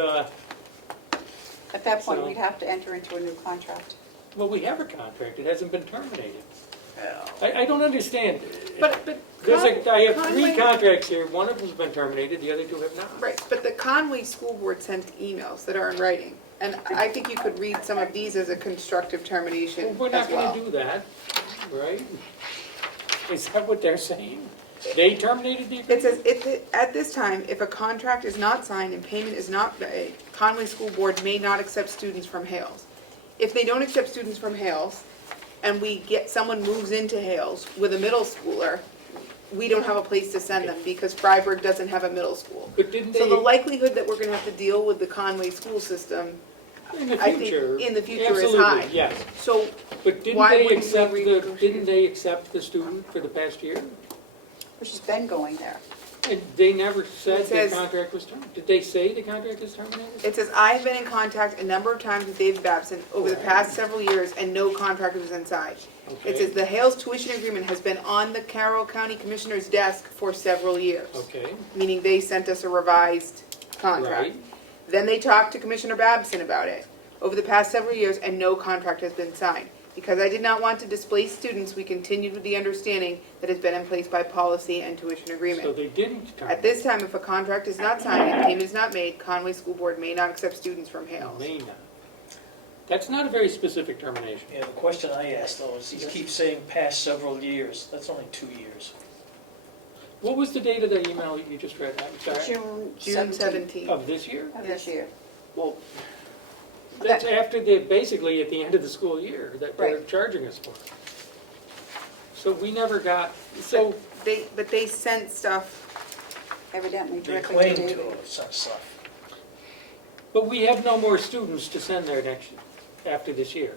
At that point, So- we'd have to enter into a new contract. well, we have a contract, it hasn't been terminated. I don't understand. But I have three Conway- contracts here, one of them's been terminated, the other two have not. Right, but the Conway School Board sent emails that are in writing. And I think you could read some of these as a constructive Well, termination we're as not well. gonna do that, right? Is that what they're saying? They terminated the agreement? It says, at this time, if a contract is not signed and payment is not made, Conway School Board may not accept students from Hales. If they don't accept students from Hales, and someone moves into Hales with a middle schooler, we don't have a place to send them because Freiburg doesn't have a middle school. But didn't So the they, likelihood that we're gonna have to deal with the Conway school system, in the I think future? in the future is absolutely, high. yes. So But didn't Why they wouldn't we accept renegotiate? didn't they accept the student for the past year? Which has been going there. And they never said It the says- contract was terminated? Did they say the contract is terminated? it says, I have been in contact a number of times with David Babson over the past several years and no contract was inside. It says the Hales tuition agreement has been on the Carroll County Commissioner's desk for several years. Okay, Meaning they sent us a revised contract. right. Then they talked to Commissioner Babson about it over the past several years and no contract has been signed. Because I did not want to displace students, we continued with the understanding that has been in place by policy and tuition So agreement. they didn't terminate. At this time, if a contract is not signed and payment is not made, Conway School Board may not accept students from Hales. May not. That's not a very specific termination. Yeah, the question I asked though is, he keeps saying past several years, that's only 2 years. What was the date of the email you just read? I'm sorry. June June 17th 17th. Of this year? of this year. Well, that's after basically at the end of the school year that they're Right. charging us for. So we never got, so, But they sent stuff, Evidently They directly claim to to David. have some stuff. but we have no more students to send there after this year.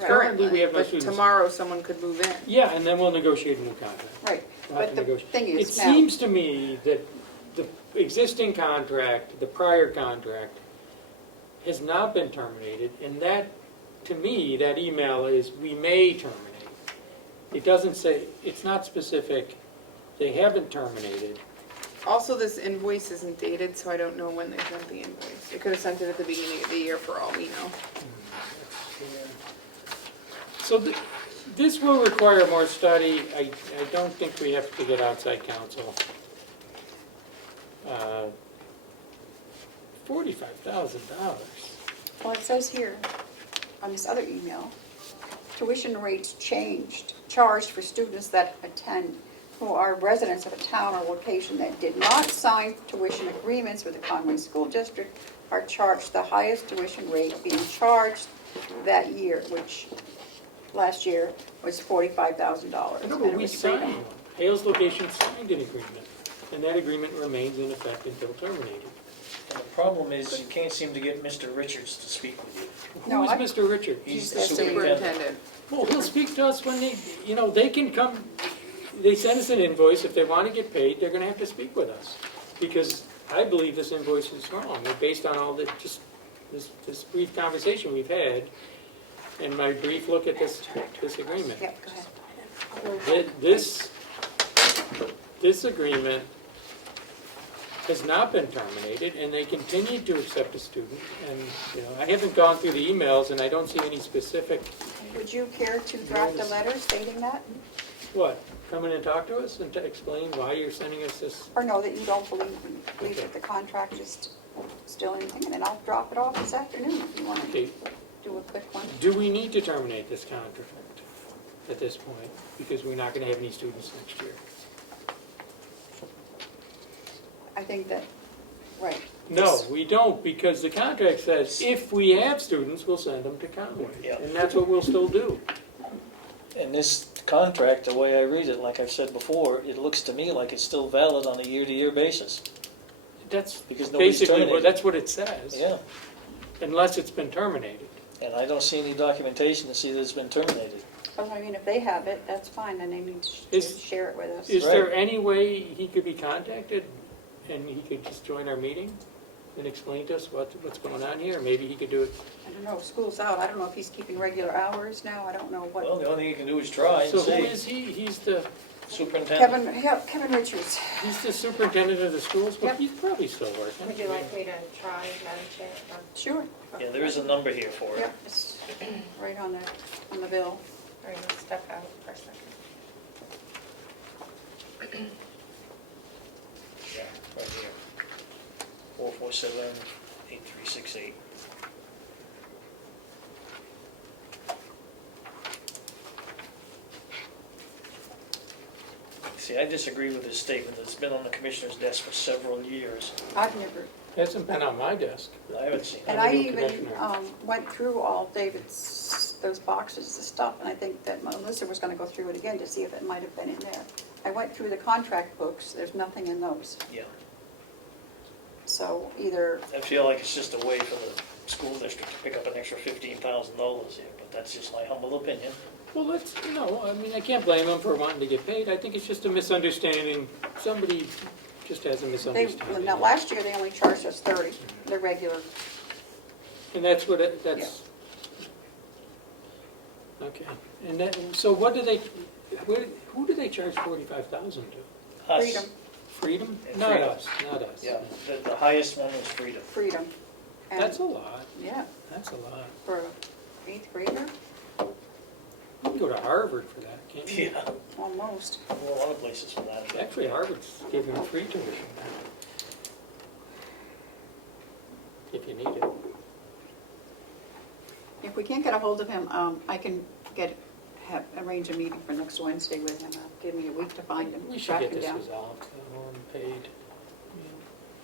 Currently, we have no but students. tomorrow someone could move in. Yeah, and then we'll negotiate a new contract. Right, We'll have but to the negotiate. thing It is now, seems to me that the existing contract, the prior contract, has not been terminated, and that, to me, that email is, we may terminate. It doesn't say, it's not specific, they haven't terminated. Also, this invoice isn't dated, so I don't know when they sent the invoice. They could have sent it at the beginning of the year for all we know. So this will require more study. I don't think we have to get outside counsel. $45,000. well, it says here, on this other email, tuition rates charged for students that attend who are residents of a town or location that did not sign tuition agreements with the Conway School District are charged the highest tuition rate being charged that year, which last year was $45,000. No, but we signed one. Hales location signed an agreement, and that agreement remains in effect until terminated. And the problem is, you can't seem to get Mr. Richards to speak with you. Who No, is Mr. Richard? He's The the superintendent. superintendent. Well, he'll speak to us when they can come, they send us an invoice, if they want to get paid, they're gonna have to speak with us. Because I believe this invoice is wrong, based on all this brief conversation we've had, and my brief look at this agreement. Yep, go ahead. This agreement has not been terminated, and they continue to accept a student. And, I haven't gone through the emails, and I don't see any specific, Would you care to draft a letter stating that? what, come in and talk to us and to explain why you're sending us this? Or no, that you don't believe that the contract is still anything, and then I'll drop it off this afternoon if you want to Okay, do a quick one. do we need to terminate this contract at this point? Because we're not gonna have any students next year. I think that, right. No, we don't, because the contract says if we have students, we'll send them to Conway. Yeah. And that's what we'll still do. And this contract, the way I read it, like I've said before, it looks to me like it's still valid on a year-to-year basis. That's Because nobody's basically, terminated. that's what it says. Yeah, Unless it's been terminated. and I don't see any documentation to see that it's been terminated. Well, I mean, if they have it, that's fine, then they need to Is- share it with us. Is Right. there any way he could be contacted and he could just join our meeting and explain to us what's going on here? Maybe he could do it. I don't know, school's out, I don't know if he's keeping regular hours now, I don't know Well, what. the only thing you can do is try and So who see. is he? He's the Superintendent. Kevin Richards. superintendent of the schools? Well, Yep. he's probably still working. Would you like me to try, Madam Chair? Sure. Yeah, there is a number here for it. Yep, it's right on the bill. Or you step out for a second? Yeah, right here. 447-8368. See, I disagree with his statement that it's been on the commissioner's desk for several years. I've never, Hasn't been on my desk. I haven't seen it. and I'm I a new even commissioner. went through all David's, those boxes of stuff, and I think that Melissa was gonna go through it again to see if it might have been in there. I went through the contract books, there's nothing in those. Yeah, So either, I feel like it's just a way for the school district to pick up an extra $15,000 here, but that's just my humble opinion. Well, I can't blame him for wanting to get paid. I think it's just a misunderstanding. Somebody just has a misunderstanding. now last year, they only charged us 30, the regular. And that's what, that's... Okay. And that, so what do they, who do they charge $45,000 to? Us. Freedom. Freedom? Yeah, Not Freedom. us, not us. Yeah, the highest one was Freedom. Freedom. And, That's a lot. yeah, That's a lot. for 8th grader? You can go to Harvard for that, can't you? Yeah, Almost. there are a lot of places for that. Actually, Harvard's giving free tuition now. If you need it. If we can't get a hold of him, I can arrange a meeting for next Wednesday with him. Give me a week to find him, We should track get him this down. resolved, paid.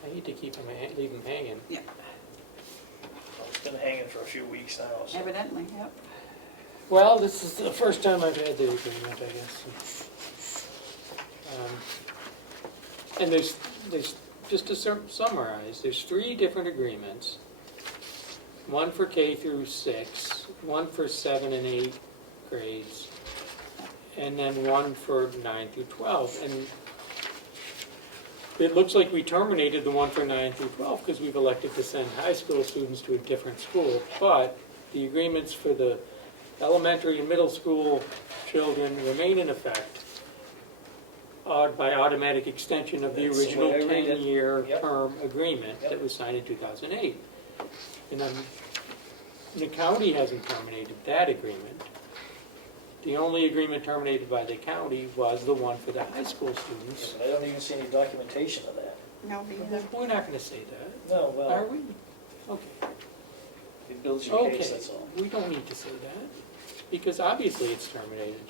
I hate to leave him hanging. Yeah, Well, it's been hanging for a few weeks now, so. evidently, yep. Well, this is the first time I've had the agreement, I guess. And there's, just to summarize, there's 3 different agreements. One for K through 6, one for 7 and 8 grades, and then one for 9 through 12. And it looks like we terminated the one for 9 through 12 because we've elected to send high school students to a different school. But the agreements for the elementary and middle school children remain in effect by automatic extension of the That's the original way I read it. 10-year Yep. term agreement that was signed in 2008. And the county hasn't terminated that agreement. The only agreement terminated by the county was the one for the high school students. I don't even see any documentation of that. No, me either. We're not going to say that, No, are well, we? Okay. it builds your case, Okay, that's all. we don't need to say that, because obviously it's terminated,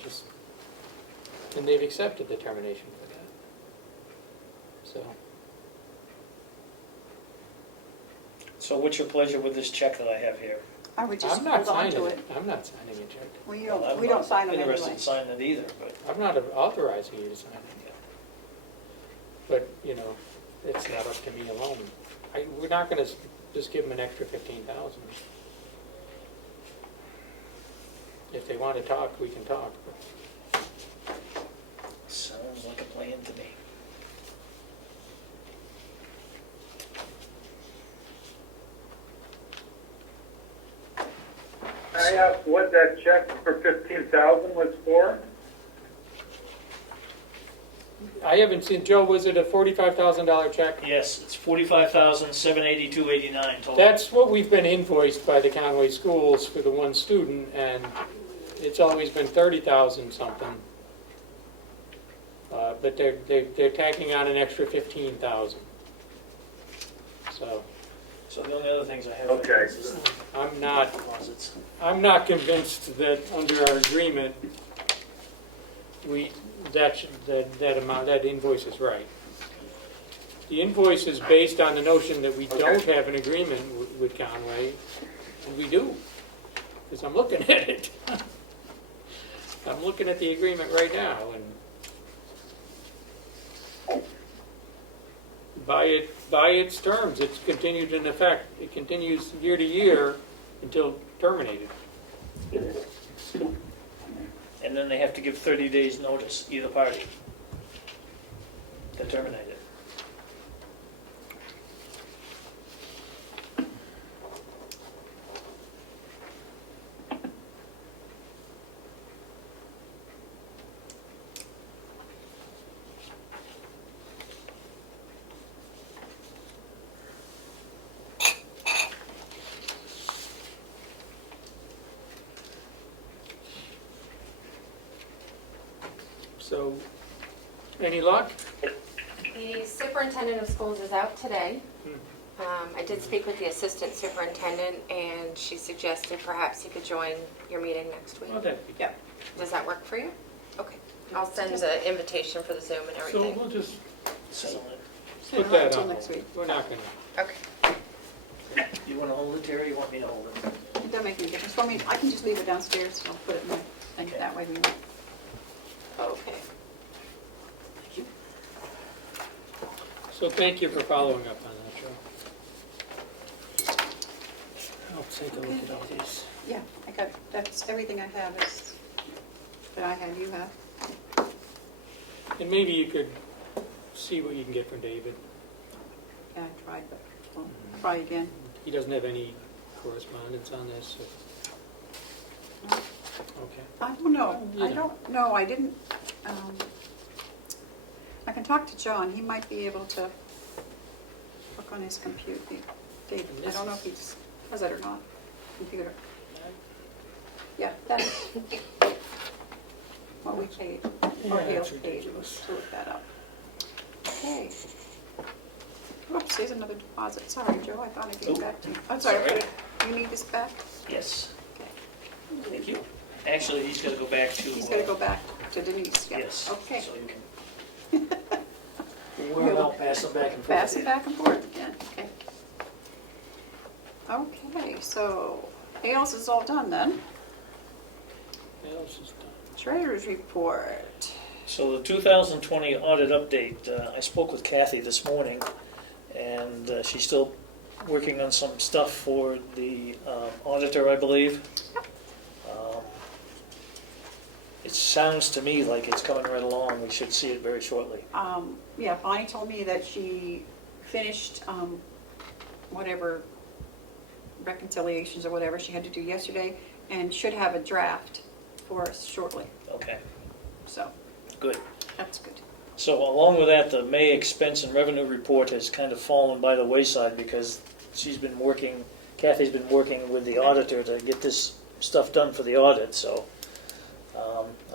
and they've accepted the termination for that. So, So what's your pleasure with this check that I have here? I would just I'm not hold on signing to it, it. I'm not signing a check. We Well, I'm don't not sign them interested anyway. in signing it either, but. I'm not authorizing you to sign it. But, it's not up to me alone. We're not gonna just give them an extra 15,000. If they want to talk, we can talk. Sounds like a plan to me. I asked what that check for 15,000 was for? I haven't seen, Joe, was it a $45,000 check? Yes, it's $45,782.89 total. That's what we've been invoiced by the Conway schools for the one student, and it's always been 30,000 something. But they're tacking on an extra 15,000. So So the only other things I have Okay. is I'm not deposits. convinced that under our agreement, that invoice is right. The invoice is based on the notion that we don't have an agreement with Conway, and we do, because I'm looking at it. I'm looking at the agreement right now, and by its terms, it's continued in effect. It continues year to year until terminated. And then they have to give 30 days' notice, either party, to terminate it. So, any luck? The superintendent of schools is out today. I did speak with the assistant superintendent, and she suggested perhaps he could join your meeting next week. Well, that'd be Yep. Does that work for you? Okay. I'll send an invitation for the Zoom and So everything. we'll just Settle it. put that Until on. next week. We're not gonna. Okay. You want to hold it, Terry, or you want me to hold it? It doesn't make any difference. For me, I can just leave it downstairs, and I'll put it in the thing, Okay. that way we know. Okay. So thank you for following up on that, Joe. I'll take a look at all these. Yeah, that's everything I have is, that I have, you have. And maybe you could see what you can get from David. Yeah, I tried, but I'll try again. He doesn't have any correspondence on this, so. Okay. I don't know. You I know. don't know. I didn't, I can talk to John. He might be able to look on his computer. David, I don't know if he does it or not. Computer. Yeah, that's what we paid, or Yeah, Hale it's paid, ridiculous. to look that up. Okay. Oops, here's another deposit. Sorry, Joe, I thought I gave Oh, that to you. I'm sorry, sorry. you need this back? Yes, Okay. thank you. Actually, he's gotta go back to. He's gonna go back to Denise, yeah. Yes. Okay. So you can. Wear them out, pass them back and forth. Pass it back and forth again, okay. Okay, so Hales is all done then. What else is done? Treasurer's report. So the 2020 audit update, I spoke with Kathy this morning, and she's still working on some stuff for the auditor, I believe. It sounds to me like it's coming right along. We should see it very shortly. Yeah, Bonnie told me that she finished whatever reconciliations or whatever she had to do yesterday, and should have a draft for us shortly, Okay, so good. that's good. So along with that, the May expense and revenue report has kind of fallen by the wayside because Kathy's been working with the auditor to get this stuff done for the audit, so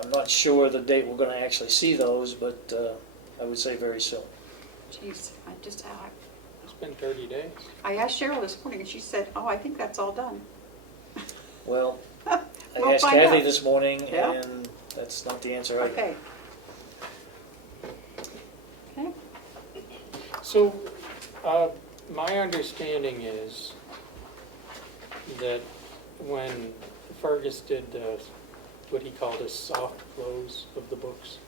I'm not sure the date we're gonna actually see those, but I would say very soon. Jeez, It's been 30 days. I asked Cheryl this morning, and she said, oh, I think that's all done. Well, We'll I asked find Kathy out. this morning, Yeah. and that's not the answer I got. Okay. Okay, So, my understanding is that when Fergus did what he called a soft close of the books,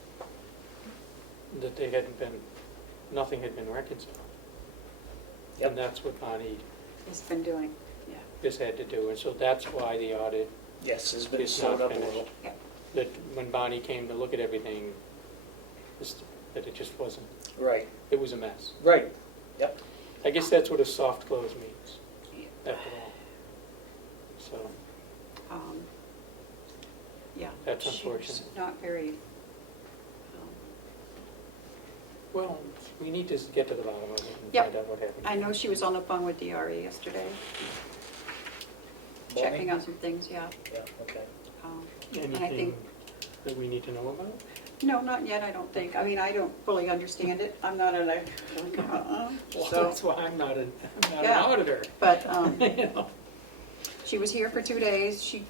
that nothing had been reconciled. Yep. And that's what Bonnie he's been doing, yeah. just had to do, and so that's why the audit, Yes, it's been It's slowed not up a finished. little. that when Bonnie came to look at everything, that it just wasn't, Right, it was a mess. right. I guess that's what a soft close means, after all. So, Yeah. That's She was unfortunate. not very, well, we need to get to the bottom of it and Yep. find out what happened. I know she was on the phone with DRE yesterday, Bonnie? checking on some things, yeah. Yeah, okay. And I think, Anything that we need to know about? no, not yet, I don't think. I mean, I don't fully understand it. I'm not an, Well, so, that's why I'm not an Yeah. auditor. but, You know? she was here for 2 days. She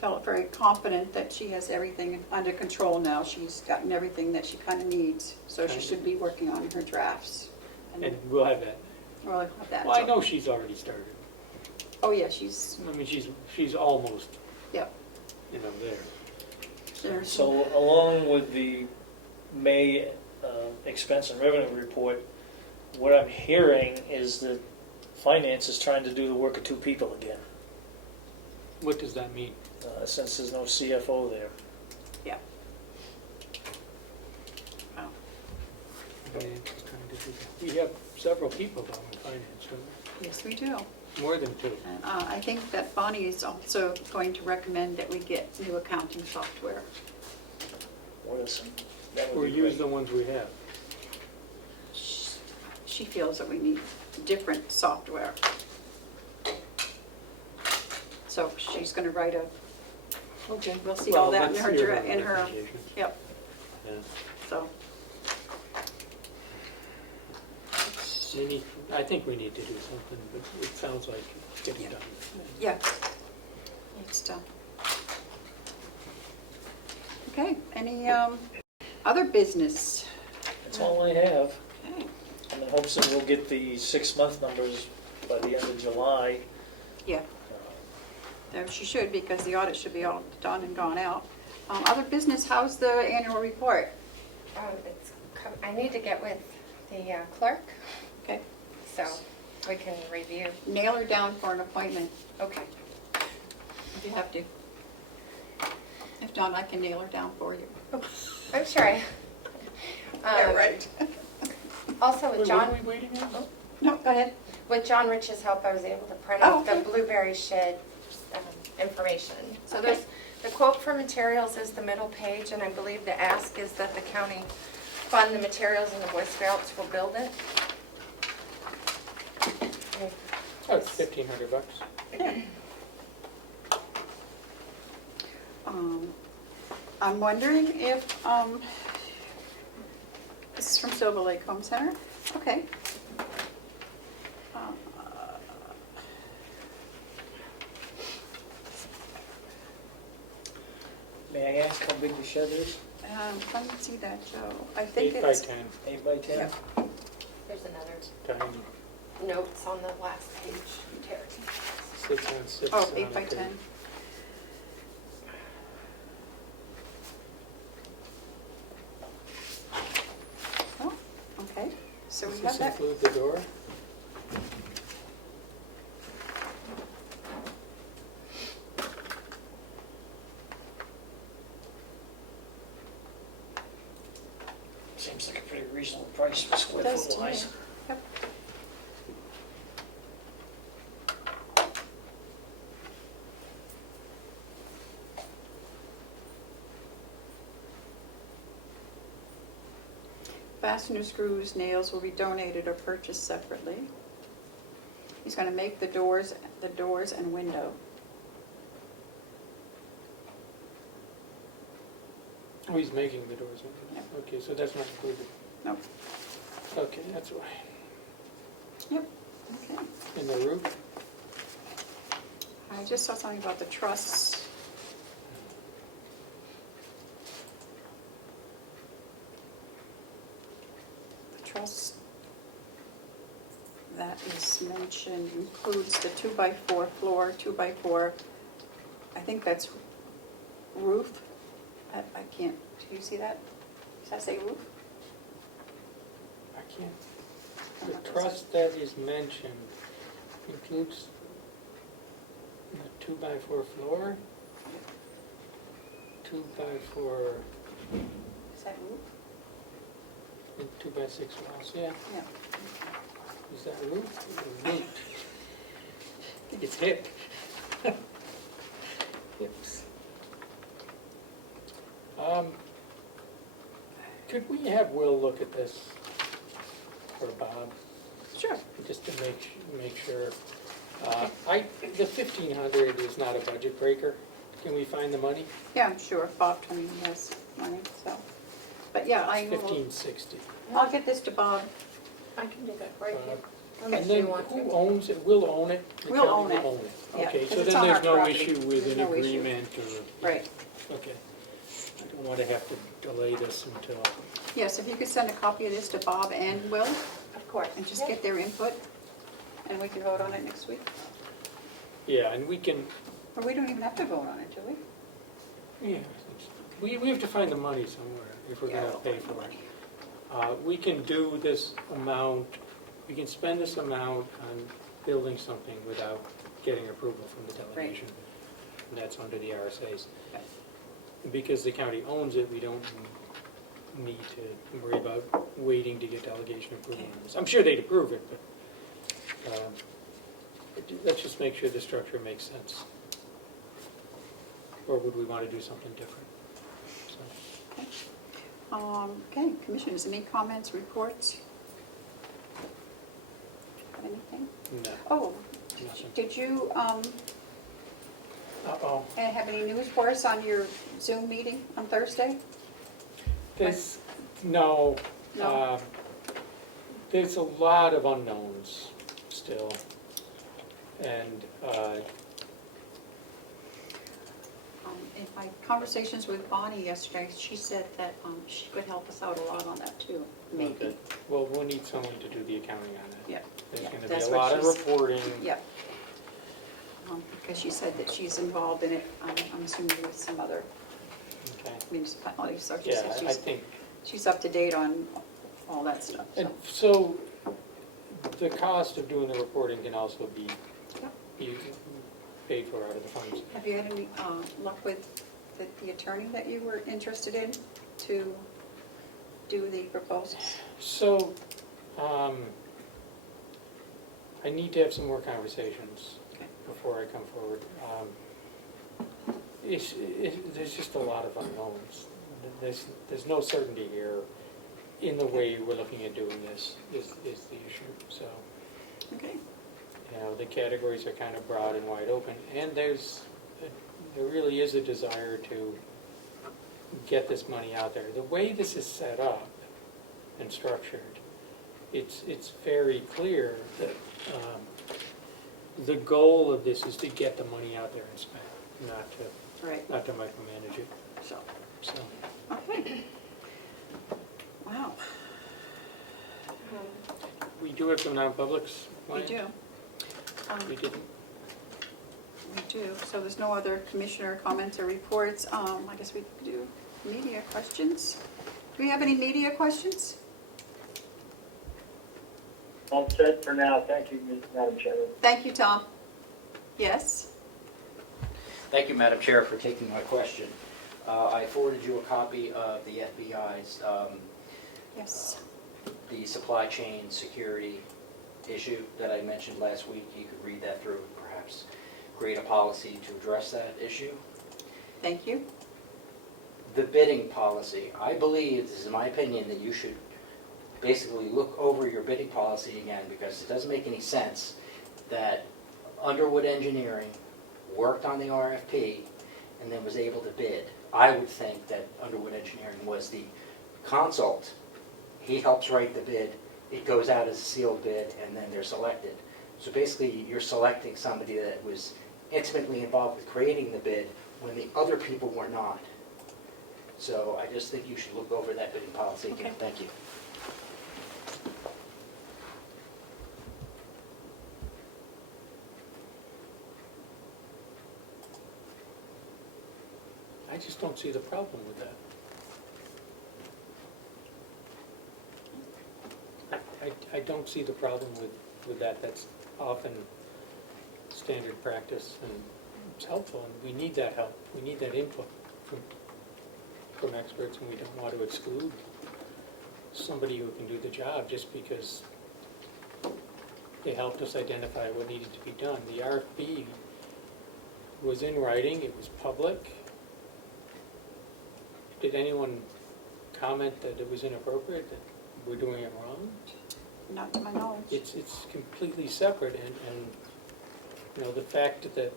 felt very confident that she has everything under control now. She's gotten everything that she kind of needs, so she Okay. should be working on her drafts. And we'll have that. We'll have that. Well, I know she's already started. Oh, yeah, she's, I mean, she's almost, yep. there. There's So along with the May expense and revenue report, what I'm hearing is that finance is trying to do the work of two people again, What does that mean? since there's no CFO there. Wow. Finance is trying to do that. We have several people though in finance, don't Yes, we do. we? More than two. And I think that Bonnie is also going to recommend that we get new accounting software. What is, that Or would be use great. the ones we have. She feels that we need different software. So she's going to write a, Okay. we'll see all that in her, let's hear in the her, recommendations. yep, Yeah. so. I think we need to do something, but it sounds like it's getting done. Yeah, it's done. Okay, any other business? That's all I have. Okay. I'm in hopes that we'll get the 6-month numbers by the end of July. Yeah, there she should, because the audit should be all done and gone out. Other business, how's the annual report? I need to get with the clerk, Okay, so we can review. nail her down for an appointment Okay. if you have to. If not, I can nail her down for you. I'm sure right. Also with Wait, John, what are we waiting on? No, go ahead. with John Rich's help, I was able to print Oh, out the okay. blueberry shed information. So Okay. there's, the quote for materials is the middle page, and I believe the ask is that the county fund the materials and the Boy Scouts will build it. Oh, it's $1,500. I'm wondering if, this is from Silver Lake Home Center, okay. May I ask how big the shed is? Let me see that, Joe. I think 8 by it's, 10, 8 by 10? Yeah. There's another tiny, notes on the last page, Terry. 6 on 6 oh, on 8 by a 10. Oh, okay, so we Does have this that. include the door? Seems like a pretty reasonable price for square Does foot to me. wise. Yep. Fastener screws, nails will be donated or purchased separately. He's going to make the doors and window. Oh, he's making the doors. Okay, so that's not included. No. Okay, that's why. Yep. Okay. And the roof? I just saw something about the truss. The truss that is mentioned includes the 2x4 floor, 2x4. I think that's roof. I can't, do you see that? Does that say roof? I can't. The truss that is mentioned includes the 2x4 floor, 2x4 Is that roof? and 2x6 walls, yeah. Yeah. Is that roof or root? It's hip. Hips. Could we have Will look at this, or Bob, Sure. just to make sure? The 1,500 is not a budget breaker. Can we find the money? Yeah, I'm sure. Bob told me he has money, so. But yeah, I will, 1,560. I'll get this to Bob. I can do that right here. And Unless you then want who to. owns it? We'll own it? The We'll county own will it. it. Yeah, Okay, 'cause so it's then on there's our no property. issue with There's an no issue. agreement or... Right. Okay. I don't want to have to delay this until... Yes, if you could send a copy of this to Bob and Will, Of course. and just get their input, and we can vote on it next week. Yeah, and we can... Or we don't even have to vote on it, do we? Yeah, I think so. We have to find the money somewhere if we're Yeah, going to we'll pay find the for it. money. We can do this amount, we can spend this amount on building something without getting approval from the delegation. And that's under the RSAs. Okay. Because the county owns it, we don't need to worry about waiting to get delegation approval on this. I'm sure they'd approve it, but let's just make sure the structure makes sense. Or would we want to do something different? So. Okay, commissioners, any comments, reports? Got anything? No, Oh, nothing. did you Uh-oh. have any news for us on your Zoom meeting on Thursday? No. No? There's a lot of unknowns still. And In my conversations with Bonnie yesterday, she said that she could help us out a lot on that too, maybe. okay. Well, we'll need someone to do the accounting on it. Yeah. There's Yeah, going to that's be a what lot of she's- reporting. Yeah. Because she said that she's involved in it, I'm assuming with some other Okay. municipalities, so she Yeah, said I think, she's up to date on all that stuff, so. and so the cost of doing the reporting can also be paid for out of the funds. Have you had any luck with the attorney that you were interested in to do the proposals? So, I need to have some more conversations Okay. before I come forward. There's just a lot of unknowns. There's no certainty here in the way we're looking at doing this is the issue. So, Okay. the categories are kind of broad and wide open, and there's there really is a desire to get this money out there. The way this is set up and structured, it's very clear that the goal of this is to get the money out there and spend, Right, not to micromanage it. so, So, okay. Wow, we do have some non-publics. we Ryan? do. We didn't. We do, so there's no other commissioner comments or reports. I guess we could do media questions. Do we have any media questions? All set for now. Thank you, Madam Chairman. Thank you, Tom. Yes? Thank you, Madam Chair, for taking my question. I forwarded you a copy of the FBI's, Yes. the supply chain security issue that I mentioned last week. You could read that through and perhaps create a policy to address that issue. Thank you. The bidding policy, I believe, this is my opinion, that you should basically look over your bidding policy again, because it doesn't make any sense that Underwood Engineering worked on the RFP and then was able to bid. I would think that Underwood Engineering was the consult. He helps write the bid, it goes out as a sealed bid, and then they're selected. So basically, you're selecting somebody that was intimately involved with creating the bid when the other people were not. So I just think you should look over that bidding policy again. Okay. Thank you. I just don't see the problem with that. I don't see the problem with that. That's often standard practice, and it's helpful, and we need that help. We need that input from experts, and we don't want to exclude somebody who can do the job just because they helped us identify what needed to be done. The RFP was in writing, it was public. Did anyone comment that it was inappropriate, that we're doing it wrong? Not to my knowledge. It's completely separate, and you know, the fact that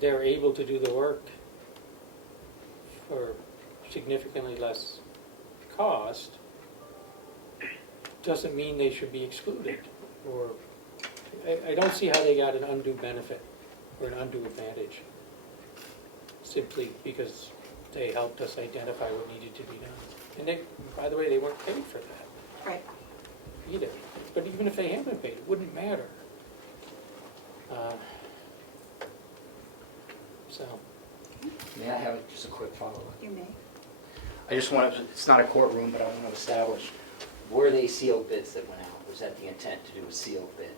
they're able to do the work for significantly less cost doesn't mean they should be excluded. Or I don't see how they got an undue benefit or an undue advantage simply because they helped us identify what needed to be done. And they, by the way, they weren't paid for that Right. either. But even if they had been paid, it wouldn't matter. So, May I have just a quick follow-up? You may. I just want to, it's not a courtroom, but I want to establish, were they sealed bids that went out? Was that the intent, to do a sealed bid?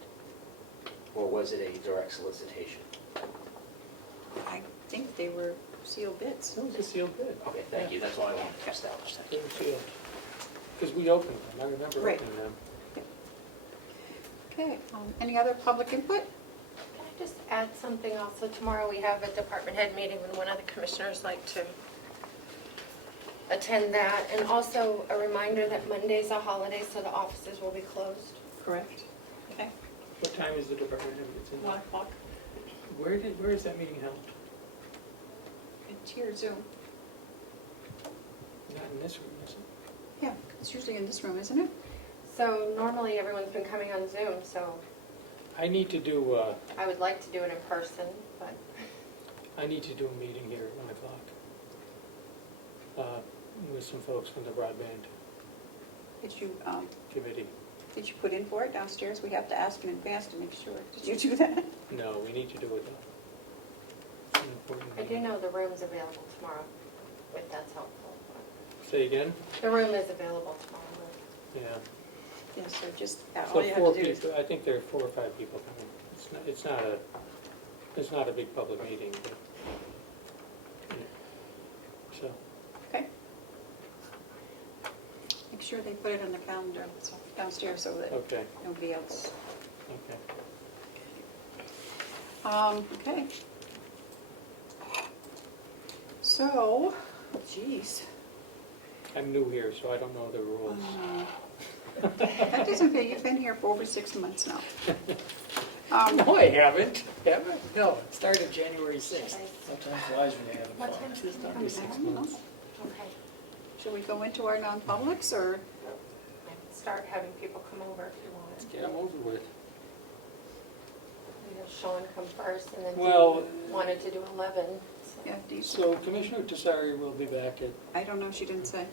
Or was it a direct solicitation? I think they were sealed bids. it was a sealed bid. Okay, thank you, that's all I wanted to establish. Thank They you. were sealed. Because we opened them, I remember Right. opening them. Okay, any other public input? Can I just add something also? Tomorrow we have a department head meeting, and one of the commissioners like to attend that. And also a reminder that Monday's a holiday, so the offices will be closed. Correct. Okay, What time is the department head? It's in 1 o'clock. Where is that meeting held? It's here, Zoom. Not in this room, is it? Yeah, it's usually in this room, isn't it? So normally everyone's been coming on Zoom, so I need to do, I would like to do it in person, but I need to do a meeting here at 1 o'clock. With some folks from the broadband committee. Did you put in for it downstairs? We have to ask in advance to make sure. Did you do that? No, we need to do it though. It's an important I do meeting. know the room's available tomorrow, if that's helpful. Say again? The room is available tomorrow. Yeah. Yeah, so just, all So you have 4 to do is. people, I think there are 4 or 5 people coming. It's not a big public meeting, but, yeah. So, Okay. Make sure they put it on the calendar downstairs so that okay, nobody else. okay. Okay. So, geez. I'm new here, so I don't know the rules. That doesn't fit, you've been here for over 6 months now. No, I haven't. Have I? No, it started January 6th. Sometimes flies when you have What fun. time's It's it? only 6 months. Okay. Should we go into our non-publics, or? I can start having people come over if you want. Let's get them over with. We have Sean come first, and then Well- Dee wanted to do 11. So. Yeah, Dee. So Commissioner Tessari will be back at, I don't know, she didn't say.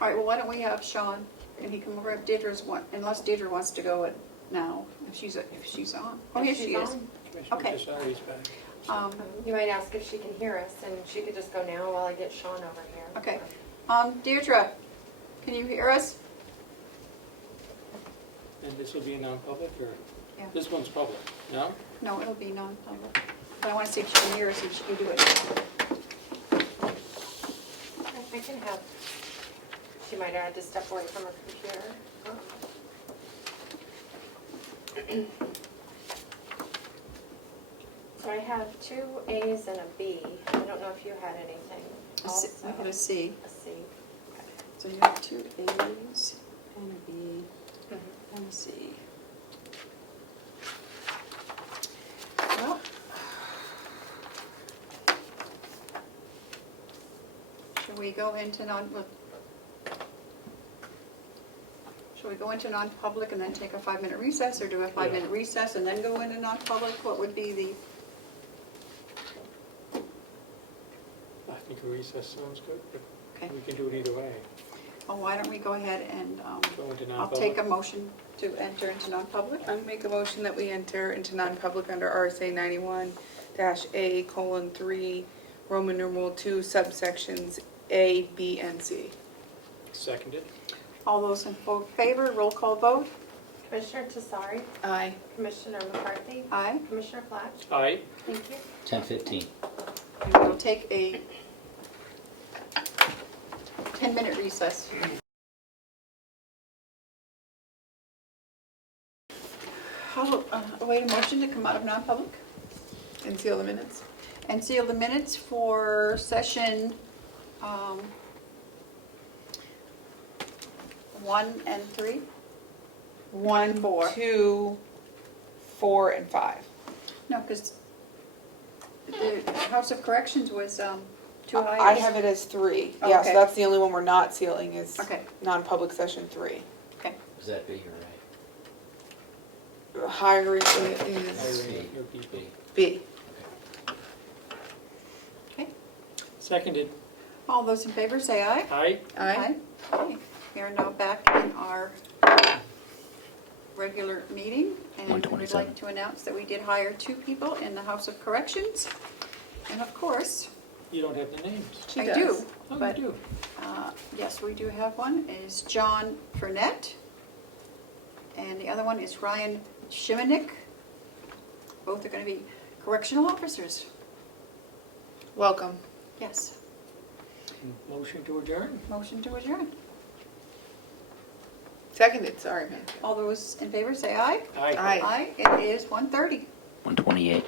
All right, well, why don't we have Sean, can he come over if Deirdre's, unless Deirdre wants to go now, if she's on. Oh, If yes, she's she is. on, Commissioner Okay. Tessari's back. You might ask if she can hear us, and she could just go now while I get Sean over here. Okay. Deirdre, can you hear us? And this will be a non-public, or? Yeah. This one's public, no? No, it'll be non-public. But I want to see if she can hear us and she can do it. I can have, she might have to step away from her computer. So I have 2 A's and a B. I don't know if you had anything also. I had a C. A C. So you have 2 A's and a B and a C. Well, should we go into Should we go into non-public and then take a 5-minute recess, or do a 5-minute recess and then go into non-public? What would be the, I think a recess sounds good, but okay. we can do it either way. Well, why don't we go ahead and, Go into I'll take non-public. a motion to enter into non-public. I make a motion that we enter into non-public under RSA 91-A:3, Roman numeral 2, subsections A, B, and C. Seconded. All those in favor, roll call vote. Commissioner Tessari, Aye. Commissioner McCarthy, Aye. Commissioner Platt. Aye. Thank you. 10:15. And we'll take a 10-minute recess. I'll await a motion to come out of non-public And seal the minutes. and seal the minutes for session 1 and 3. 1, 4. 2, 4, and 5. No, because the House of Corrections was 2 hires. I have it as 3. Oh, Yeah, okay. so that's the only one we're not sealing is Okay. non-public session 3. Was that B or Hiring is Hiring, or B. B. Okay. Seconded. All those in favor say aye. Aye. Aye. Okay. We are now back in our regular meeting, and we'd 127. like to announce that we did hire 2 people in the House of Corrections. And of course, You don't have the names. She I does. do. Oh, But- you do. Yes, we do have one, is John Furnett, and the other one is Ryan Shimonik. Both are going to be correctional officers. Welcome. Yes. Motion to adjourn. Motion to adjourn. Seconded, sorry, man. All those in favor say aye. Aye. Aye. Aye. It is 1:30. 128.